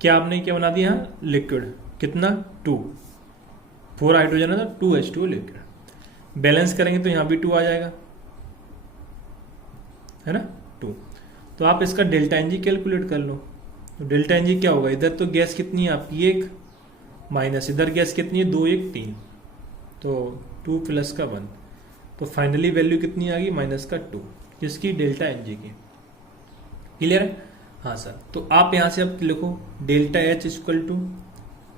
क्या आपने क्या बना दिया, लिक्विड कितना 2, 4 हाइड्रोजन है तो 2 H2O लिक्विड। बैलेंस करेंगे तो यहाँ भी 2 आ जाएगा, है ना 2। तो आप इसका डेल्टा एनजी कैलकुलेट कर लो। तो डेल्टा एनजी क्या होगा, इधर तो गैस कितनी है आपकी 1, माइनस इधर गैस कितनी है 2 1 3, तो 2 प्लस का 1, तो फाइनली वैल्यू कितनी आ गई माइनस का 2, जिसकी डेल्टा एनजी की। क्लियर है? हाँ सर। तो आप यहां से अब लिखो delta H equal to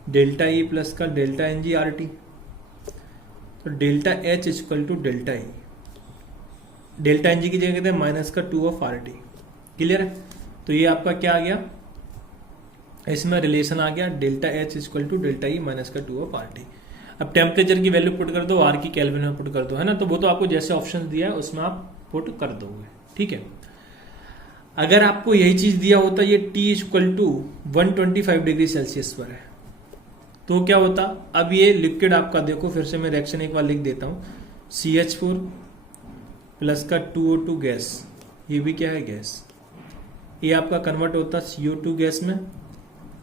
delta E plus का डेल्टा एनजी आर टी। तो delta H equal to delta E, delta NG की जगह कहते हैं माइनस का 2 ऑफ आर टी। क्लियर है? तो ये आपका क्या आ गया, इसमें रिलेशन आ गया delta H equal to delta E minus का 2 ऑफ आर टी। अब टेम्परेचर की वैल्यू पुट कर दो, आर की केल्विन में पुट कर दो, है ना। तो वो तो आपको जैसे ऑप्शन दिया है उसमें आप पुट कर दोगे। ठीक है, अगर आपको यही चीज दिया होता ये T equal to 125 degree Celsius पर है तो क्या होता। अब ये लिक्विड आपका देखो, फिर से मैं रिएक्शन एक बार लिख देता हूं, CH4 प्लस का 2O2 गैस, ये भी क्या है गैस, ये आपका कन्वर्ट होता CO2 गैस में।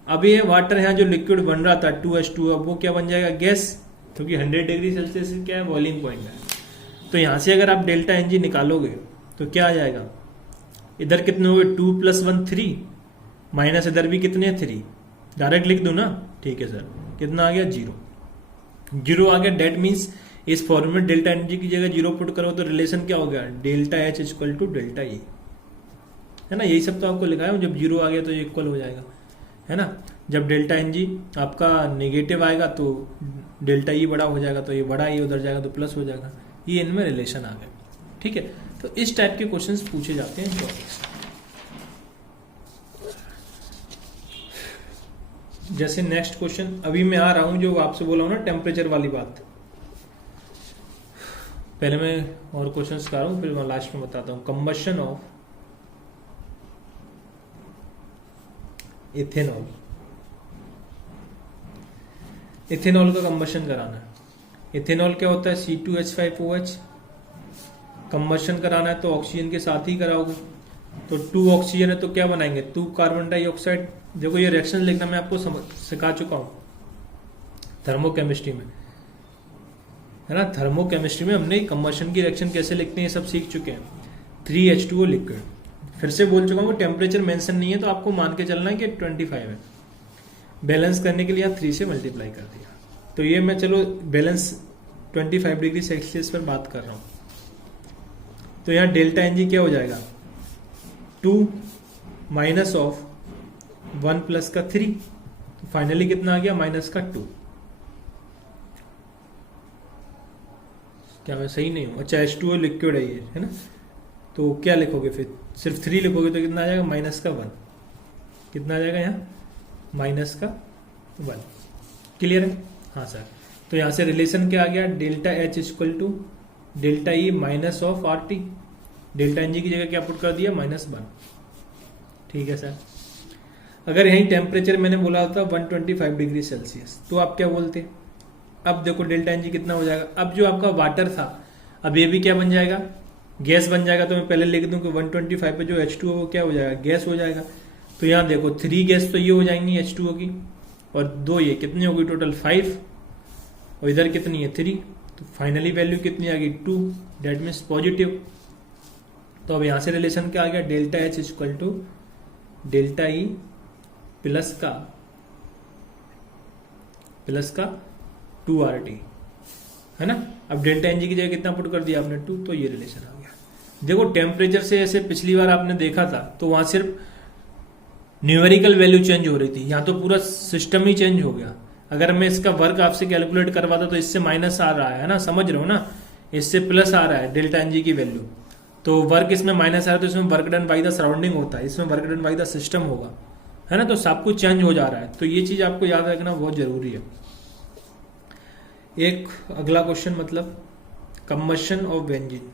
अब ये वाटर यहाँ जो लिक्विड बन रहा था 2H2, अब वो क्या बन जाएगा गैस, क्योंकि 100 डिग्री सेल्सियस क्या है बॉइलिंग पॉइंट है। तो यहां से अगर आप डेल्टा एनजी निकालोगे तो क्या आ जाएगा, इधर कितने हो गए 2 + 1 3, माइनस इधर भी कितने 3, डायरेक्ट लिख दो ना। ठीक है सर, कितना आ गया 0 आ गया। डेट मीन्स इस फॉर्मूले में डेल्टा एनजी की जगह 0 पुट करो तो रिलेशन क्या हो गया, delta H equal to delta E, है ना। यही सब तो आपको लिखा है, जब 0 आ गया तो ये इक्वल हो जाएगा, है ना। जब डेल्टा एनजी आपका नेगेटिव आएगा तो डेल्टा ई बड़ा हो जाएगा, तो ये बड़ा ई उधर जाएगा तो प्लस हो जाएगा। ये इनमें रिलेशन आ गया। ठीक है, तो इस टाइप के क्वेश्चंस पूछे जाते हैं टॉपिक्स। जैसे नेक्स्ट क्वेश्चन अभी मैं आ रहा हूं, जो आपसे बोला हूं ना टेम्परेचर वाली बात, पहले मैं और क्वेश्चंस कर रहा हूं, फिर मैं लास्ट में बताता हूं। कंबशन ऑफ इथेनॉल, इथेनॉल का कंबशन कराना है। इथेनॉल क्या होता है, C2H5OH। कंबशन कराना है तो ऑक्सीजन के साथ ही कराओगे, तो 2 ऑक्सीजन है तो क्या बनाएंगे 2 कार्बन डाइऑक्साइड। देखो ये रिएक्शन लिखना मैं आपको सिखा चुका हूं थर्मोकेमिस्ट्री में, है ना। थर्मोकेमिस्ट्री में हमने कंबशन की रिएक्शन कैसे लिखते हैं ये सब सीख चुके हैं। 3H2O लिक्विड, फिर से बोल चुका हूँ टेम्परेचर मेंशन नहीं है तो आपको मान के चलना है कि 25 है। बैलेंस करने के लिए आप 3 से मल्टीप्लाई कर दिया, तो ये मैं चलो बैलेंस 25 डिग्री सेल्सियस पर बात कर रहा हूं। तो यहाँ डेल्टा एनजी क्या हो जाएगा 2 माइनस ऑफ 1 प्लस का 3, तो फाइनली कितना आ गया माइनस का 2। क्या मैं सही नहीं हूँ? अच्छा H2O लिक्विड है ये, है ना? तो क्या लिखोगे फिर? सिर्फ 3 लिखोगे तो कितना आ जाएगा? माइनस का 1। कितना आ जाएगा यहाँ? माइनस का 1। क्लियर है? हाँ सर। तो यहाँ से रिलेशन क्या आ गया? Delta H equal to delta E minus of R T. Delta N G की जगह क्या पुट कर दिया? -1। ठीक है सर। अगर यही टेम्परेचर मैंने बोला था 125 डिग्री सेल्सियस, तो आप क्या बोलते? अब देखो डेल्टा एन जी कितना हो जाएगा। अब जो आपका वाटर था, अब ये भी क्या बन जाएगा? गैस बन जाएगा। तो मैं पहले लिख दूं कि 125 पे जो H2O वो क्या हो जाएगा? गैस हो जाएगा। तो यहाँ देखो 3 गैस तो ये हो जाएंगी H2O की, और 2 ये, कितनी होगी टोटल? 5, और इधर कितनी है? 3। तो फाइनली वैल्यू कितनी आ गई? 2। That means positive. तो अब यहां से रिलेशन क्या आ गया? Delta H equal to delta E plus का 2RT, है ना? अब डेल्टा एन जी की जगह कितना पुट कर दिया आपने? 2। तो ये रिलेशन आ गया। देखो टेम्परेचर से ऐसे पिछली बार आपने देखा था तो वहां सिर्फ न्यूमेरिकल वैल्यू चेंज हो रही थी, यहां तो पूरा सिस्टम ही चेंज हो गया। अगर मैं इसका वर्क आपसे कैलकुलेट करवाता तो इससे माइनस आ रहा है ना, समझ रहे हो ना? इससे प्लस आ रहा है डेल्टा एन जी की वैल्यू, तो वर्क इसमें माइनस आ रहा है, तो इसमें work done by the surrounding होता है, इसमें work done by the system होगा, है ना? तो सब कुछ चेंज हो जा रहा है। तो ये चीज आपको याद रखना बहुत जरूरी है। एक अगला क्वेश्चन, मतलब कंबशन ऑफ बेंजीन।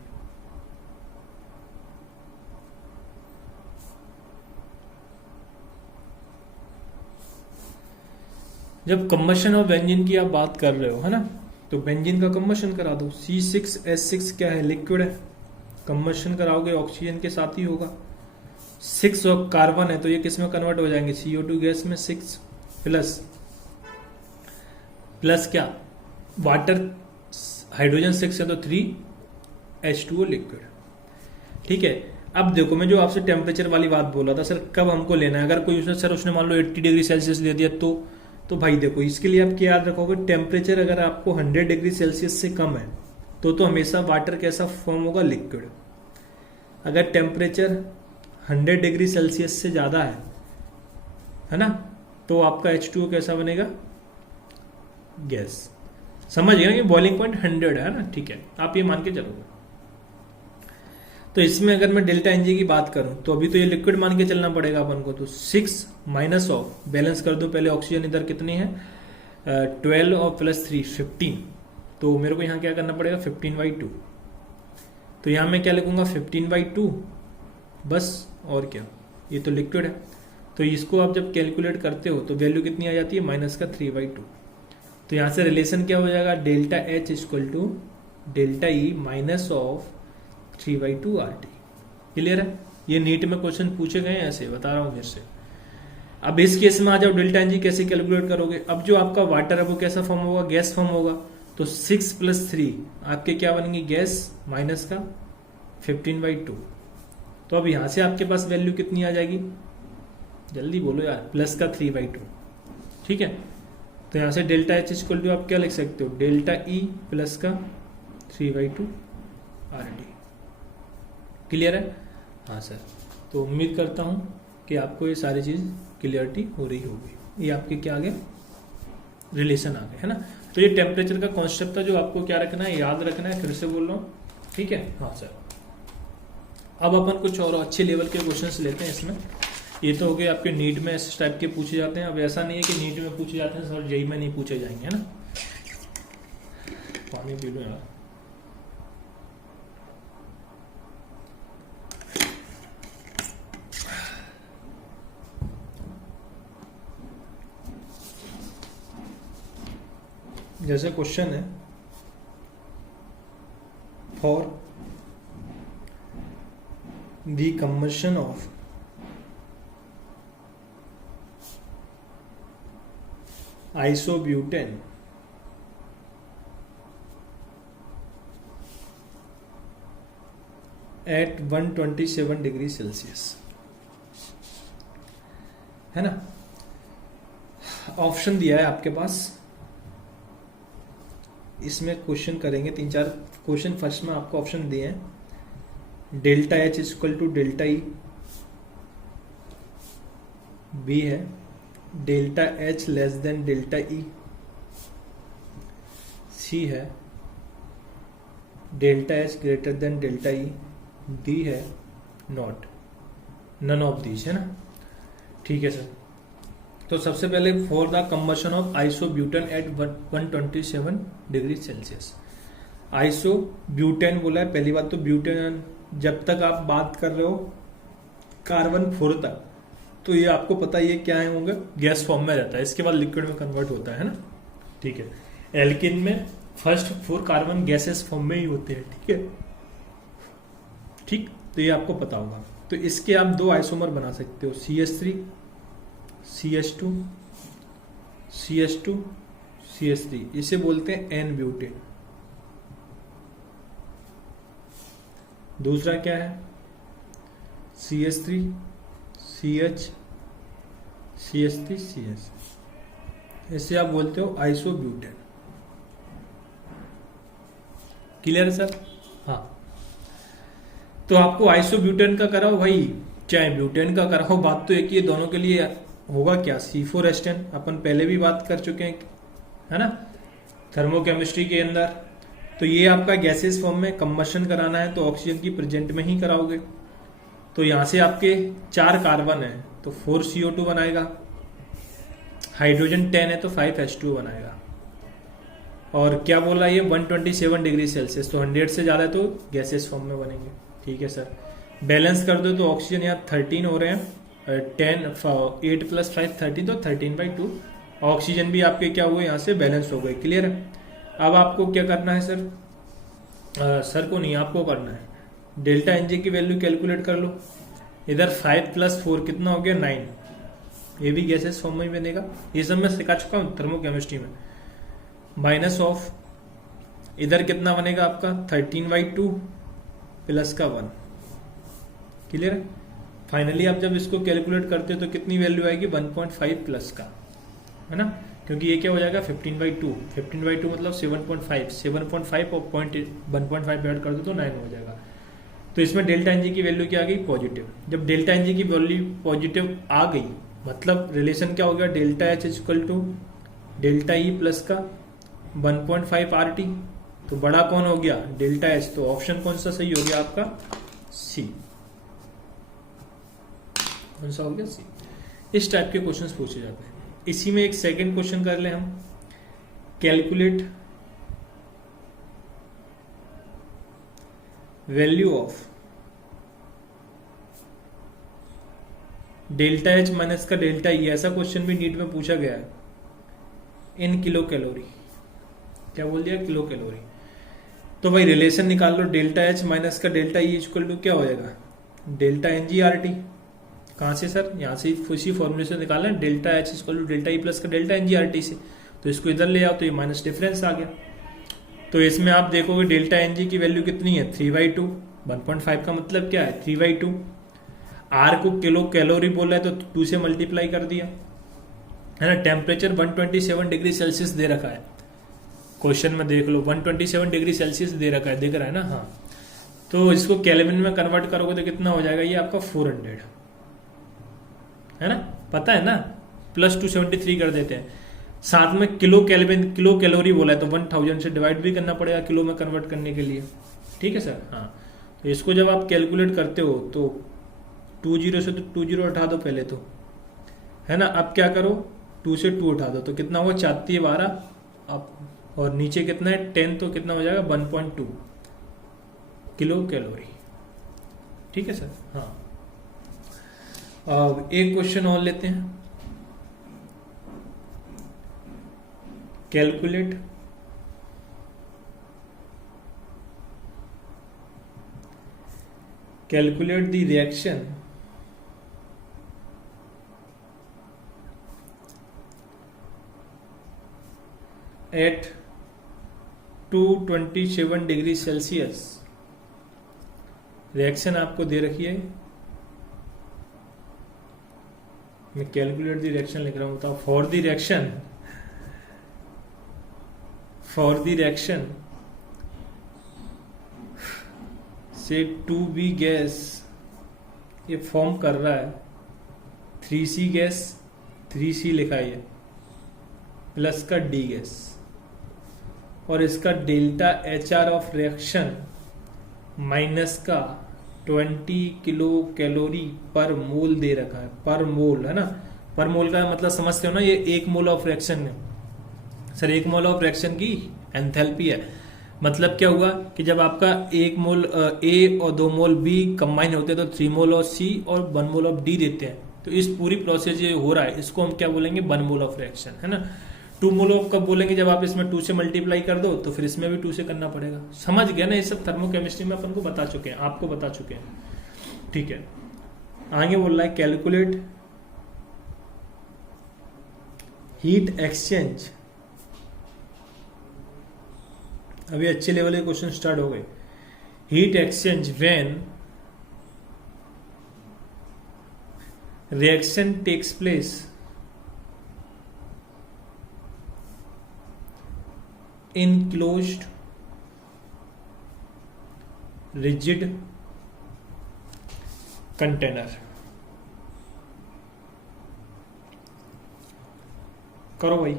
जब कंबशन ऑफ बेंजीन की आप बात कर रहे हो, है ना, तो बेंजीन का कंबशन करा दो। C6H6 क्या है? लिक्विड है। कंबशन कराओगे ऑक्सीजन के साथ ही होगा। 6 और कार्बन है तो ये किस में कन्वर्ट हो जाएंगे? CO2 गैस में। 6 प्लस क्या? वाटर, हाइड्रोजन 6 है तो 3 H2O लिक्विड। ठीक है। अब देखो मैं जो आपसे टेम्परेचर वाली बात बोला था, सर कब हमको लेना है? अगर कोई उसने मान लो 80 डिग्री सेल्सियस दे दिया तो भाई देखो इसके लिए आप क्या याद रखोगे? टेम्परेचर अगर आपको 100 डिग्री सेल्सियस से कम है तो हमेशा वाटर कैसा फॉर्म होगा? लिक्विड। अगर टेम्परेचर 100 डिग्री सेल्सियस से ज्यादा है ना, तो आपका H2O कैसा बनेगा? गैस। समझ गए ना कि बॉइलिंग पॉइंट 100 है ना? ठीक है, आप ये मान के चलोगे। तो इसमें अगर मैं डेल्टा एनजी की बात करूं तो अभी तो ये लिक्विड मान के चलना पड़ेगा अपन को। तो 6 माइनस ऑफ, बैलेंस कर दो पहले, ऑक्सीजन इधर कितनी है? 12 और प्लस 3 15। तो मेरे को यहाँ क्या करना पड़ेगा? 15/2। तो यहाँ मैं क्या लिखूंगा? 15/2 बस, और क्या? ये तो लिक्विड है। तो इसको आप जब कैलकुलेट करते हो तो वैल्यू कितनी आ जाती है? -3/2। तो यहाँ से रिलेशन क्या हो जाएगा? Delta H equal to delta E minus of 3/2 RT। Clear है? ये नीट में क्वेश्चन पूछे गए हैं, ऐसे बता रहा हूं फिर से। अब इस केस में आ जाओ, डेल्टा एनजी कैसे कैलकुलेट करोगे? अब जो आपका वाटर है वो कैसा फॉर्म होगा? गैस फॉर्म होगा। तो 6 + 3 आपके क्या बनेंगे? गैस, माइनस का 15/2। तो अब यहां से आपके पास वैल्यू कितनी आ जाएगी? जल्दी बोलो यार। प्लस का 3/2। ठीक है। तो यहां से डेल्टा H इक्वल टू आप क्या लिख सकते हो? डेल्टा E प्लस का 3/2 RT। क्लियर है? हाँ सर। तो उम्मीद करता हूं कि आपको ये सारी चीज क्लियरिटी हो रही होगी। ये आपके क्या आ गए? रिलेशन आ गए, है ना? तो ये टेम्परेचर का कॉन्सेप्ट था जो आपको क्या रखना है? याद रखना है। फिर से बोल रहा हूँ, ठीक है? हाँ सर। अब अपन कुछ और अच्छे लेवल के क्वेश्चंस लेते हैं इसमें। ये तो हो गए आपके नीट में इस टाइप के पूछे जाते हैं। अब ऐसा नहीं है कि नीट में पूछे जाते हैं सर, जेई में नहीं पूछे जाएंगे, है ना? पानी पी लो यार। जैसे क्वेश्चन है, for the combustion of isobutane at 127 degree Celsius, है ना? ऑप्शन दिया है आपके पास। इसमें क्वेश्चन करेंगे 3-4 क्वेश्चन। फर्स्ट में आपको ऑप्शन दिए हैं delta H equal to delta E, B है delta H less than delta E, C है delta H greater than delta E, D है नॉट, नन ऑफ दीज, है ना। ठीक है सर। तो सबसे पहले for the combustion of isobutane at 127 degree Celsius. Isobutane बोला है, पहली बात तो ब्यूटेन जब तक आप बात कर रहे हो कार्बन 4 तक, तो ये आपको पता है ये क्या है, होंगे गैस फॉर्म में रहता है, इसके बाद लिक्विड में कन्वर्ट होता है ना। ठीक है, एल्किन में फर्स्ट 4 कार्बन गैसेस फॉर्म में ही होते हैं। ठीक है, ठीक, तो ये आपको पता होगा। तो इसके आप 2 आइसोमर बना सकते हो, CH3 CH2 CH2 CH3, इसे बोलते हैं एन ब्यूटेन। दूसरा क्या है, CH3 CH CH3 CH, इसे आप बोलते हो आइसोब्यूटेन। क्लियर है सर? हाँ, तो आपको आइसोब्यूटेन का कराओ भाई चाहे ब्यूटेन का कराओ, बात तो एक ही है, दोनों के लिए होगा क्या, C4H10, अपन पहले भी बात कर चुके हैं, है ना, थर्मोकेमिस्ट्री के अंदर। तो ये आपका गैसेस फॉर्म में कंबशन कराना है तो ऑक्सीजन की प्रेजेंट में ही कराओगे। तो यहां से आपके 4 कार्बन है तो 4 CO2 बनाएगा, हाइड्रोजन 10 है तो 5 H2 बनाएगा। और क्या बोला ये 127 डिग्री सेल्सियस, तो 100 से ज्यादा तो गैसेस फॉर्म में बनेंगे। ठीक है सर, बैलेंस कर दो तो ऑक्सीजन यहाँ 13 हो रहे हैं, 8 + 5 13, तो 13/2 ऑक्सीजन भी आपके क्या हुए यहाँ से बैलेंस हो गए। क्लियर है? अब आपको क्या करना है सर, सर को नहीं आपको करना है, डेल्टा एनजे की वैल्यू कैलकुलेट कर लो। इधर 5 + 4 कितना हो गया 9, ये भी गैसेस फॉर्म में ही बनेगा, ये सब मैं सिखा चुका हूँ थर्मोकेमिस्ट्री में। माइनस ऑफ इधर कितना बनेगा आपका 13/2 प्लस का 1। क्लियर है? फाइनली आप जब इसको कैलकुलेट करते हो तो कितनी वैल्यू आएगी 1.5 प्लस का, है ना, क्योंकि ये क्या हो जाएगा 15/2, 15/2 मतलब 7.5, 7.5 और 1.5 ऐड कर दो तो 9 हो जाएगा। तो इसमें डेल्टा एनजी की वैल्यू क्या आ गई पॉजिटिव। जब डेल्टा एनजी की वैल्यू पॉजिटिव आ गई मतलब रिलेशन क्या हो गया, delta H equal to delta E plus का 1.5 RT। तो बड़ा कौन हो गया डेल्टा एच, तो ऑप्शन कौन सा सही हो गया आपका, सी। कौन सा हो गया, सी। इस टाइप के क्वेश्चंस पूछे जाते हैं। इसी में एक सेकंड क्वेश्चन कर ले हम, calculate value of delta H minus का डेल्टा ई। ऐसा क्वेश्चन भी नीट में पूछा गया है इन किलो कैलोरी। क्या बोल दिया, किलो कैलोरी। तो भाई रिलेशन निकाल लो, डेल्टा एच माइनस का डेल्टा ई इक्वल टू क्या हो जाएगा, delta N G R T. कहां से सर, यहां से इसी फॉर्मूले से निकालना है, delta H equal to delta E plus का delta N G R T से। तो इसको इधर ले आओ तो ये माइनस डिफरेंस आ गया। तो इसमें आप देखोगे डेल्टा एन जी की वैल्यू कितनी है 3/2, 1.5 का मतलब क्या है 3/2। आर को किलो कैलोरी बोला है तो 2 से मल्टीप्लाई कर दिया, है ना। टेम्परेचर 127 डिग्री सेल्सियस दे रखा है क्वेश्चन में, देख लो 127 डिग्री सेल्सियस दे रखा है, दिख रहा है ना, हाँ। तो इसको केल्विन में कन्वर्ट करोगे तो कितना हो जाएगा, ये आपका 400 है ना, पता है ना, प्लस 273 कर देते हैं। साथ में किलो केल्विन, किलो कैलोरी बोला है तो 1000 से डिवाइड भी करना पड़ेगा किलो में कन्वर्ट करने के लिए। ठीक है सर, हाँ। तो इसको जब आप कैलकुलेट करते हो तो 20 से तो 20 उठा दो पहले तो, है ना। अब क्या करो 2 से 2 उठा दो तो कितना हुआ 4 × 12 अब, और नीचे कितना है 10, तो कितना हो जाएगा 1.2 किलो कैलोरी। ठीक है सर, हाँ। अब एक क्वेश्चन और लेते हैं, calculate the reaction at 227 degree Celsius. Reaction आपको दे रखी है, मैं कैलकुलेट द रिएक्शन लिख रहा हूं, बताओ। फॉर द रिएक्शन से 2B गैस ये फॉर्म कर रहा है 3C गैस 3C लिखा है ये, प्लस का डी गैस, और इसका delta HR of reaction minus का 20 किलो कैलोरी पर मोल दे रखा है, पर मोल है ना। पर मोल का मतलब समझते हो ना, ये 1 मोल ऑफ रिएक्शन है सर, 1 मोल ऑफ रिएक्शन की एंथैल्पी है। मतलब क्या हुआ कि जब आपका 1 मोल A और 2 मोल B कंबाइन होते हैं तो 3 मोल ऑफ C और 1 मोल ऑफ D देते हैं। तो इस पूरी प्रोसेस ये हो रहा है, इसको हम क्या बोलेंगे, 1 मोल ऑफ रिएक्शन, है ना। 2 मोल ऑफ कब बोलेंगे, जब आप इसमें 2 से मल्टीप्लाई कर दो तो फिर इसमें भी 2 से करना पड़ेगा। समझ गया ना, ये सब थर्मोकेमिस्ट्री में अपन को बता चुके हैं, आपको बता चुके हैं, ठीक है। आगे बोल रहा है कैलकुलेट हीट एक्सचेंज। अभी अच्छे लेवल के क्वेश्चन स्टार्ट हो गए। Heat exchange when reaction takes place in closed rigid container। करो भाई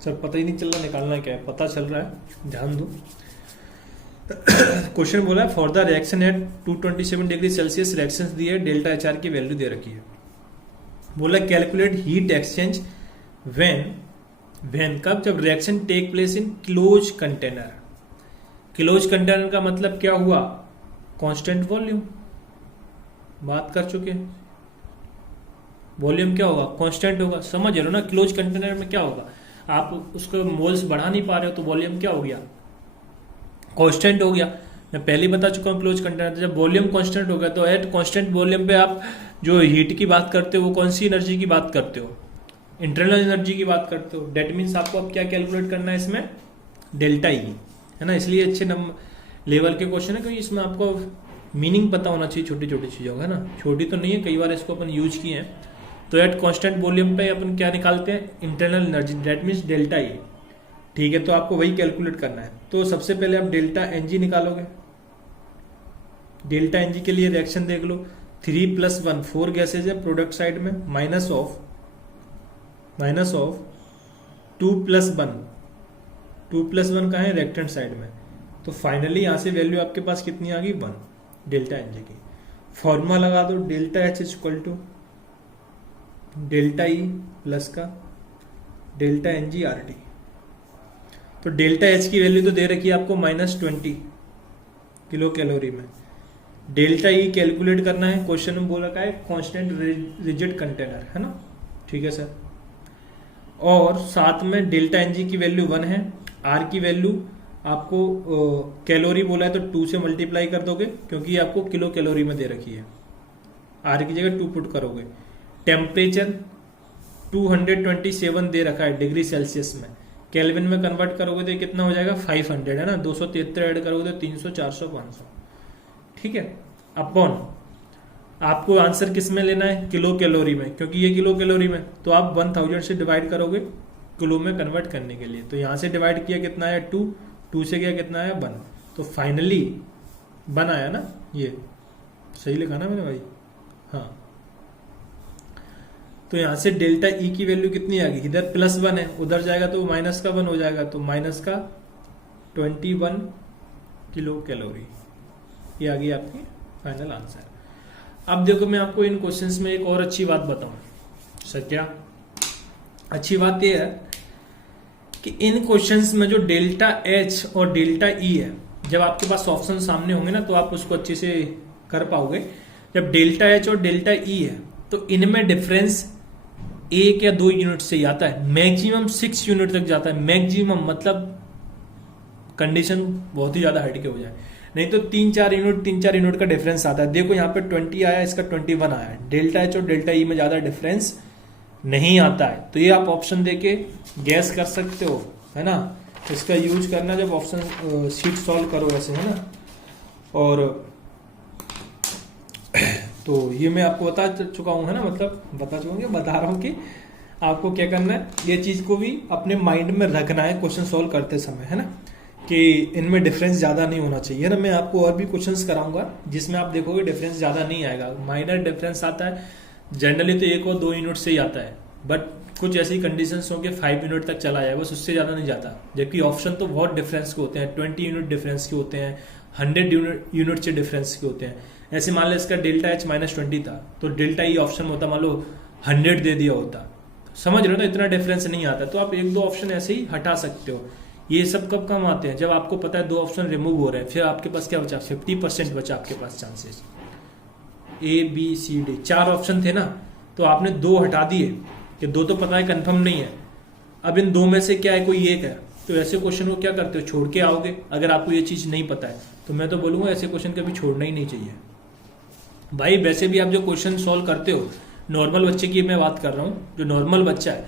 सर, पता ही नहीं चल रहा निकालना क्या है, पता चल रहा है, ध्यान दो। क्वेश्चन बोला है for the reaction at 227 degree Celsius reactions दी है, डेल्टा HR की वैल्यू दे रखी है। बोला कैलकुलेट हीट एक्सचेंज व्हेन कब, जब reaction take place in close container. Close container का मतलब क्या हुआ, कांस्टेंट वॉल्यूम, बात कर चुके हैं। वॉल्यूम क्या होगा, कांस्टेंट होगा, समझ रहे हो ना। क्लोज कंटेनर में क्या होगा, आप उसको मोल्स बढ़ा नहीं पा रहे हो तो वॉल्यूम क्या हो गया, कांस्टेंट हो गया। मैं पहले ही बता चुका हूँ क्लोज कंटेनर, जब वॉल्यूम कांस्टेंट हो गया तो एट कांस्टेंट वॉल्यूम पे आप जो हीट की बात करते हो वो कौन सी एनर्जी की बात करते हो, इंटरनल एनर्जी की बात करते हो। डेट मीन्स आपको अब क्या कैलकुलेट करना है इसमें, डेल्टा ई, है ना। इसलिए अच्छे नंबर लेवल के क्वेश्चन है क्योंकि इसमें आपको मीनिंग पता होना चाहिए छोटी छोटी चीजों का, है ना। छोटी तो नहीं है, कई बार इसको अपन यूज किए हैं। तो एट कांस्टेंट वॉल्यूम पे अपन क्या निकालते हैं, internal energy, that means delta E, ठीक है। तो आपको वही कैलकुलेट करना है। तो सबसे पहले आप डेल्टा NG निकालोगे। डेल्टा NG के लिए रिएक्शन देख लो, 3 + 1 4 गैसेज है प्रोडक्ट साइड में, माइनस ऑफ 2 + 1, 2 + 1 कहाँ है, रिएक्टेंट साइड में। तो फाइनली यहां से वैल्यू आपके पास कितनी आ गई, 1 डेल्टा NG की। फॉर्मूला लगा दो, delta H = delta E plus का डेल्टा NG RT। तो डेल्टा H की वैल्यू तो दे रखी है आपको -20 किलो कैलोरी में। डेल्टा E कैलकुलेट करना है, क्वेश्चन में बोल रखा है कांस्टेंट रिजिड कंटेनर, है ना, ठीक है सर। और साथ में डेल्टा NG की वैल्यू 1 है, R की वैल्यू आपको कैलोरी बोला है तो 2 से मल्टीप्लाई कर दोगे क्योंकि ये आपको किलो कैलोरी में दे रखी है। R की जगह 2 पुट करोगे। टेम्परेचर 227 दे रखा है डिग्री सेल्सियस में, केल्विन में कन्वर्ट करोगे तो कितना हो जाएगा, 500, है ना। 273 ऐड करोगे तो 300, 400, 500, ठीक है। अपॉन आपको आंसर किस में लेना है, किलो कैलोरी में, क्योंकि ये किलो कैलोरी में, तो आप 1000 से डिवाइड करोगे किलो में कन्वर्ट करने के लिए। तो यहां से डिवाइड किया कितना आया, 2 से गया कितना आया, 1। तो फाइनली 1 आया ना, ये सही लिखा ना मैंने भाई, हाँ। तो यहां से डेल्टा ई की वैल्यू कितनी आ गई, इधर +1 है, उधर जाएगा तो माइनस का 1 हो जाएगा, तो माइनस का 21 किलो कैलोरी, ये आ गई आपकी फाइनल आंसर। अब देखो मैं आपको इन क्वेश्चंस में एक और अच्छी बात बताऊं सर। क्या अच्छी बात यह है कि इन क्वेश्चंस में जो डेल्टा H और डेल्टा E है, जब आपके पास ऑप्शन सामने होंगे ना तो आप उसको अच्छे से कर पाओगे। जब डेल्टा H और डेल्टा E है तो इनमें डिफरेंस 1 या 2 यूनिट से ही आता है, मैक्सिमम 6 यूनिट तक जाता है। मैक्सिमम मतलब कंडीशन बहुत ही ज्यादा हटके हो जाए, नहीं तो 3-4 यूनिट का डिफरेंस आता है। देखो यहाँ पे 20 आया, इसका 21 आया है। डेल्टा H और डेल्टा E में ज्यादा डिफरेंस नहीं आता है। तो ये आप ऑप्शन देके गैस कर सकते हो, है ना। इसका यूज करना जब ऑप्शन शीट सॉल्व करो ऐसे, है ना। और तो ये मैं आपको बता चुका हूं, है ना, मतलब बता रहा हूं कि आपको क्या करना है, ये चीज को भी अपने माइंड में रखना है क्वेश्चन सॉल्व करते समय, है ना, कि इनमें डिफरेंस ज्यादा नहीं होना चाहिए ना। मैं आपको और भी क्वेश्चंस कराऊंगा जिसमें आप देखोगे डिफरेंस ज्यादा नहीं आएगा, माइनर डिफरेंस आता है जनरली तो 1 और 2 यूनिट से ही आता है, बट कुछ ऐसी कंडीशंस हो कि 5 यूनिट तक चला जाए, बस उससे ज़्यादा नहीं जाता। जबकि ऑप्शन तो बहुत डिफरेंस के होते हैं, 20 यूनिट डिफरेंस के होते हैं, 100 यूनिट से डिफरेंस के होते हैं। ऐसे मान लो इसका डेल्टा एच -20 था, तो डेल्टा ई ऑप्शन होता मान लो 100 दे दिया होता, समझ रहे हो ना, इतना डिफरेंस नहीं आता। तो आप 1-2 ऑप्शन ऐसे ही हटा सकते हो। ये सब कब काम आते हैं, जब आपको पता है 2 ऑप्शन रिमूव हो रहे हैं, फिर आपके पास क्या बचा, 50% बचा आपके पास चांसेस। ABCD 4 ऑप्शन थे ना, तो आपने 2 हटा दिए कि 2 तो पता है कंफर्म नहीं है, अब इन 2 में से क्या है, कोई एक है। तो ऐसे क्वेश्चन को क्या करते हो, छोड़ के आओगे। अगर आपको ये चीज़ नहीं पता है तो मैं तो बोलूँगा ऐसे क्वेश्चन कभी छोड़ना ही नहीं चाहिए भाई। वैसे भी आप जो क्वेश्चन सॉल्व करते हो, नॉर्मल बच्चे की मैं बात कर रहा हूँ, जो नॉर्मल बच्चा है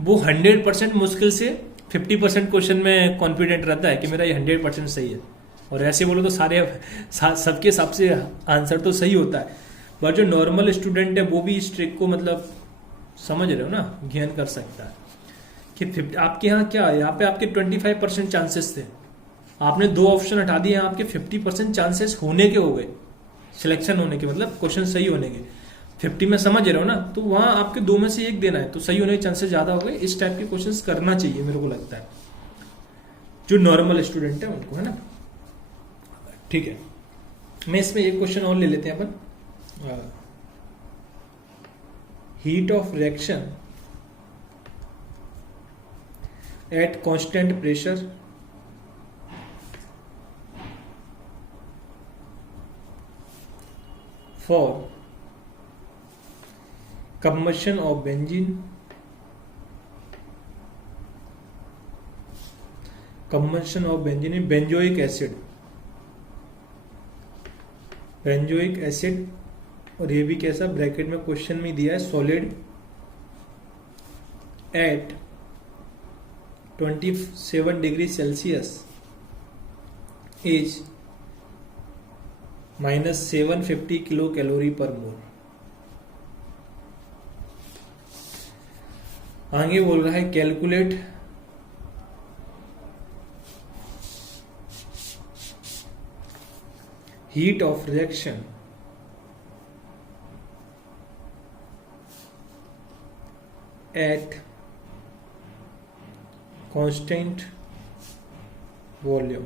वो 100% मुश्किल से 50% क्वेश्चन में कॉन्फिडेंट रहता है कि मेरा ये 100% सही है। और ऐसे बोलो तो सबके हिसाब से आंसर तो सही होता है, बट जो नॉर्मल स्टूडेंट है वो भी इस ट्रिक को मतलब समझ रहे हो ना, ज्ञान कर सकता है कि आपके यहाँ क्या है, यहाँ पे आपके 25% चांसेस थे, आपने 2 ऑप्शन हटा दिए, आपके 50% चांसेस होने के हो गए, सिलेक्शन होने के, मतलब क्वेश्चन सही होने के। 50 में समझ रहे हो ना, तो वहां आपके 2 में से 1 देना है, तो सही होने के चांसेस ज्यादा हो गए। इस टाइप के क्वेश्चंस करना चाहिए मेरे को लगता है, जो नॉर्मल स्टूडेंट है उनको, है ना। ठीक है, मैं इसमें एक क्वेश्चन और ले लेते हैं अपन। Heat of reaction at constant pressure for combustion of benzene, combustion of benzene, benzoic acid, benzoic acid, और ये भी कैसा, ब्रैकेट में क्वेश्चन में दिया है, solid at 27 degree Celsius is -750 kilo calorie per मोल। आगे बोल रहा है calculate heat of reaction at constant volume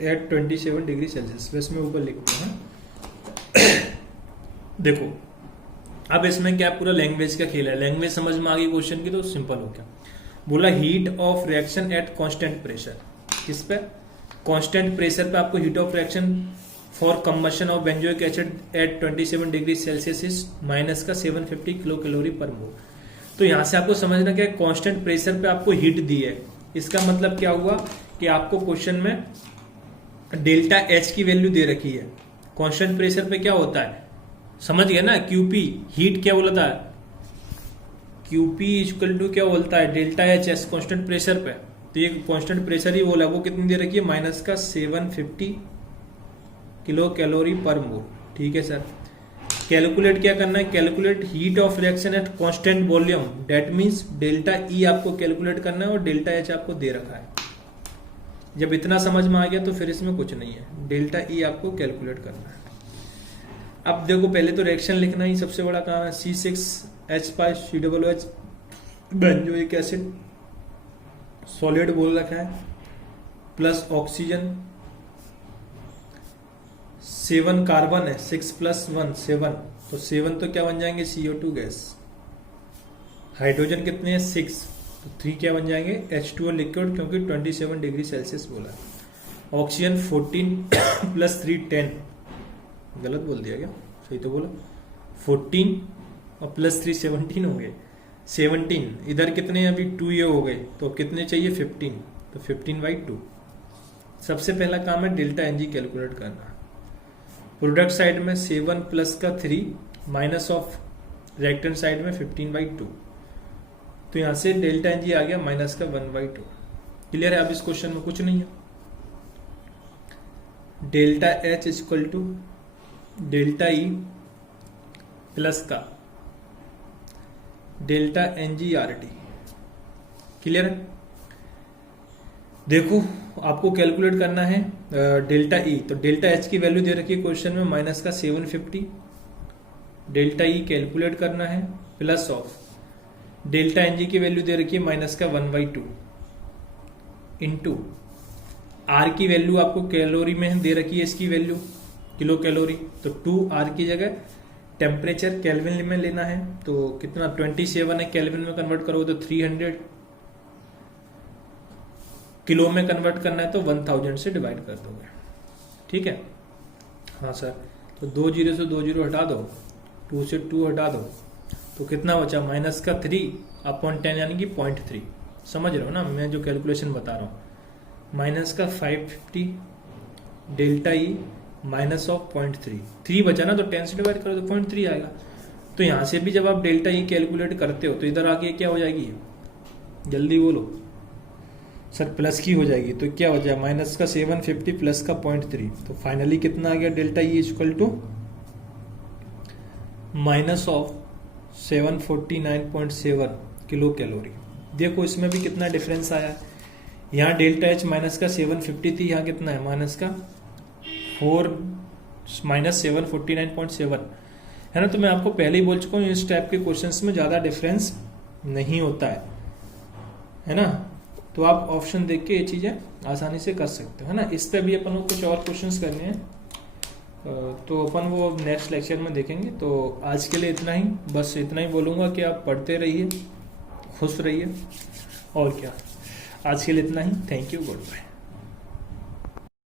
at 27 degree Celsius. बस मैं ऊपर लिखता हूं। देखो अब इसमें क्या पूरा लैंग्वेज का खेल है, लैंग्वेज समझ में आ गई क्वेश्चन की तो सिंपल हो गया। बोला heat of reaction at constant pressure, किस पे, कांस्टेंट प्रेशर पे आपको heat of reaction for combustion of benzoic acid at 27 degree Celsius is -750 kilo calorie per mole. तो यहां से आपको समझना क्या है, कांस्टेंट प्रेशर पे आपको हीट दी है, इसका मतलब क्या हुआ कि आपको क्वेश्चन में डेल्टा एच की वैल्यू दे रखी है। कांस्टेंट प्रेशर पे क्या होता है, समझ गया ना, क्यूपी हीट क्या बोला था, क्यूपी इक्वल टू क्या बोलता है, delta H S constant pressure पे। तो ये कांस्टेंट प्रेशर ही बोला, वो कितनी दे रखी है, -750 किलो कैलोरी पर मोल। ठीक है सर, कैलकुलेट क्या करना है, calculate heat of reaction at constant volume, that means delta E आपको कैलकुलेट करना है और डेल्टा एच आपको दे रखा है। जब इतना समझ में आ गया तो फिर इसमें कुछ नहीं है, डेल्टा ई आपको कैलकुलेट करना है। अब देखो पहले तो रिएक्शन लिखना ही सबसे बड़ा काम है, C6H5COOH बेंजोइक एसिड सॉलिड बोल रखा है, प्लस ऑक्सीजन 7 कार्बन है, 6 + 1 7, तो 7 तो क्या बन जाएंगे, CO2 गैस। हाइड्रोजन कितने हैं, 6, तो 3 क्या बन जाएंगे, H2O लिक्विड, क्योंकि 27 डिग्री सेल्सियस बोला है। ऑक्सीजन 14 + 3 10, गलत बोल दिया क्या, सही तो बोला, 14 और +3 17 हो गए, 17, इधर कितने अभी 2 ये हो गए, तो कितने चाहिए 15, तो 15/2। सबसे पहला काम है डेल्टा एनजी कैलकुलेट करना। प्रोडक्ट साइड में 7 + का 3 माइनस ऑफ रिएक्टेंट साइड में 15/2, तो यहां से डेल्टा एनजी आ गया -1/2। क्लियर है, अब इस क्वेश्चन में कुछ नहीं है। Delta H equal to delta E plus का डेल्टा एनजीआरटी। क्लियर है, देखो आपको कैलकुलेट करना है डेल्टा ई, तो डेल्टा एच की वैल्यू दे रखी है क्वेश्चन में माइनस का 750, डेल्टा ई कैलकुलेट करना है, plus of delta N G की वैल्यू दे रखी है माइनस का 1/2 इंटू आर की वैल्यू आपको कैलोरी में दे रखी है, इसकी वैल्यू किलो कैलोरी, तो 2R की जगह टेम्परेचर केल्विन में लेना है, तो कितना 27 है, केल्विन में कन्वर्ट करोगे तो 300, किलो में कन्वर्ट करना है तो 1000 से डिवाइड कर दोगे। ठीक है, हाँ सर, तो 2 0 से 2 0 हटा दो, 2 से 2 हटा दो, तो कितना बचा माइनस का 3/10 यानी कि 0.3। समझ रहे हो ना मैं जो कैलकुलेशन बता रहा हूँ, माइनस का 550 डेल्टा ई माइनस ऑफ 0.3, 3 बचा ना, तो 10 से डिवाइड करो तो 0.3 आएगा। तो यहां से भी जब आप डेल्टा ई कैलकुलेट करते हो तो इधर आके क्या हो जाएगी, जल्दी बोलो सर, प्लस की हो जाएगी, तो क्या हो जाएगा माइनस का 750 प्लस का 0.3, तो फाइनली कितना आ गया delta E equal to minus of 749.7 kilo calorie. देखो इसमें भी कितना डिफरेंस आया है, यहाँ डेल्टा एच माइनस का 750 थी, यहाँ कितना है माइनस का 749.7 है ना। तो मैं आपको पहले ही बोल चुका हूँ इस टाइप के क्वेश्चंस में ज़्यादा डिफरेंस नहीं होता है ना। तो आप ऑप्शन देख के ये चीज़ें आसानी से कर सकते हो, है ना। इस पर भी अपन को कुछ और क्वेश्चंस करने हैं, तो अपन वो नेक्स्ट लेक्चर में देखेंगे। तो आज के लिए इतना ही, बस इतना ही बोलूँगा कि आप पढ़ते रहिए, खुश रहिए, और क्या। आज के लिए इतना ही, थैंक यू, गुड बाय।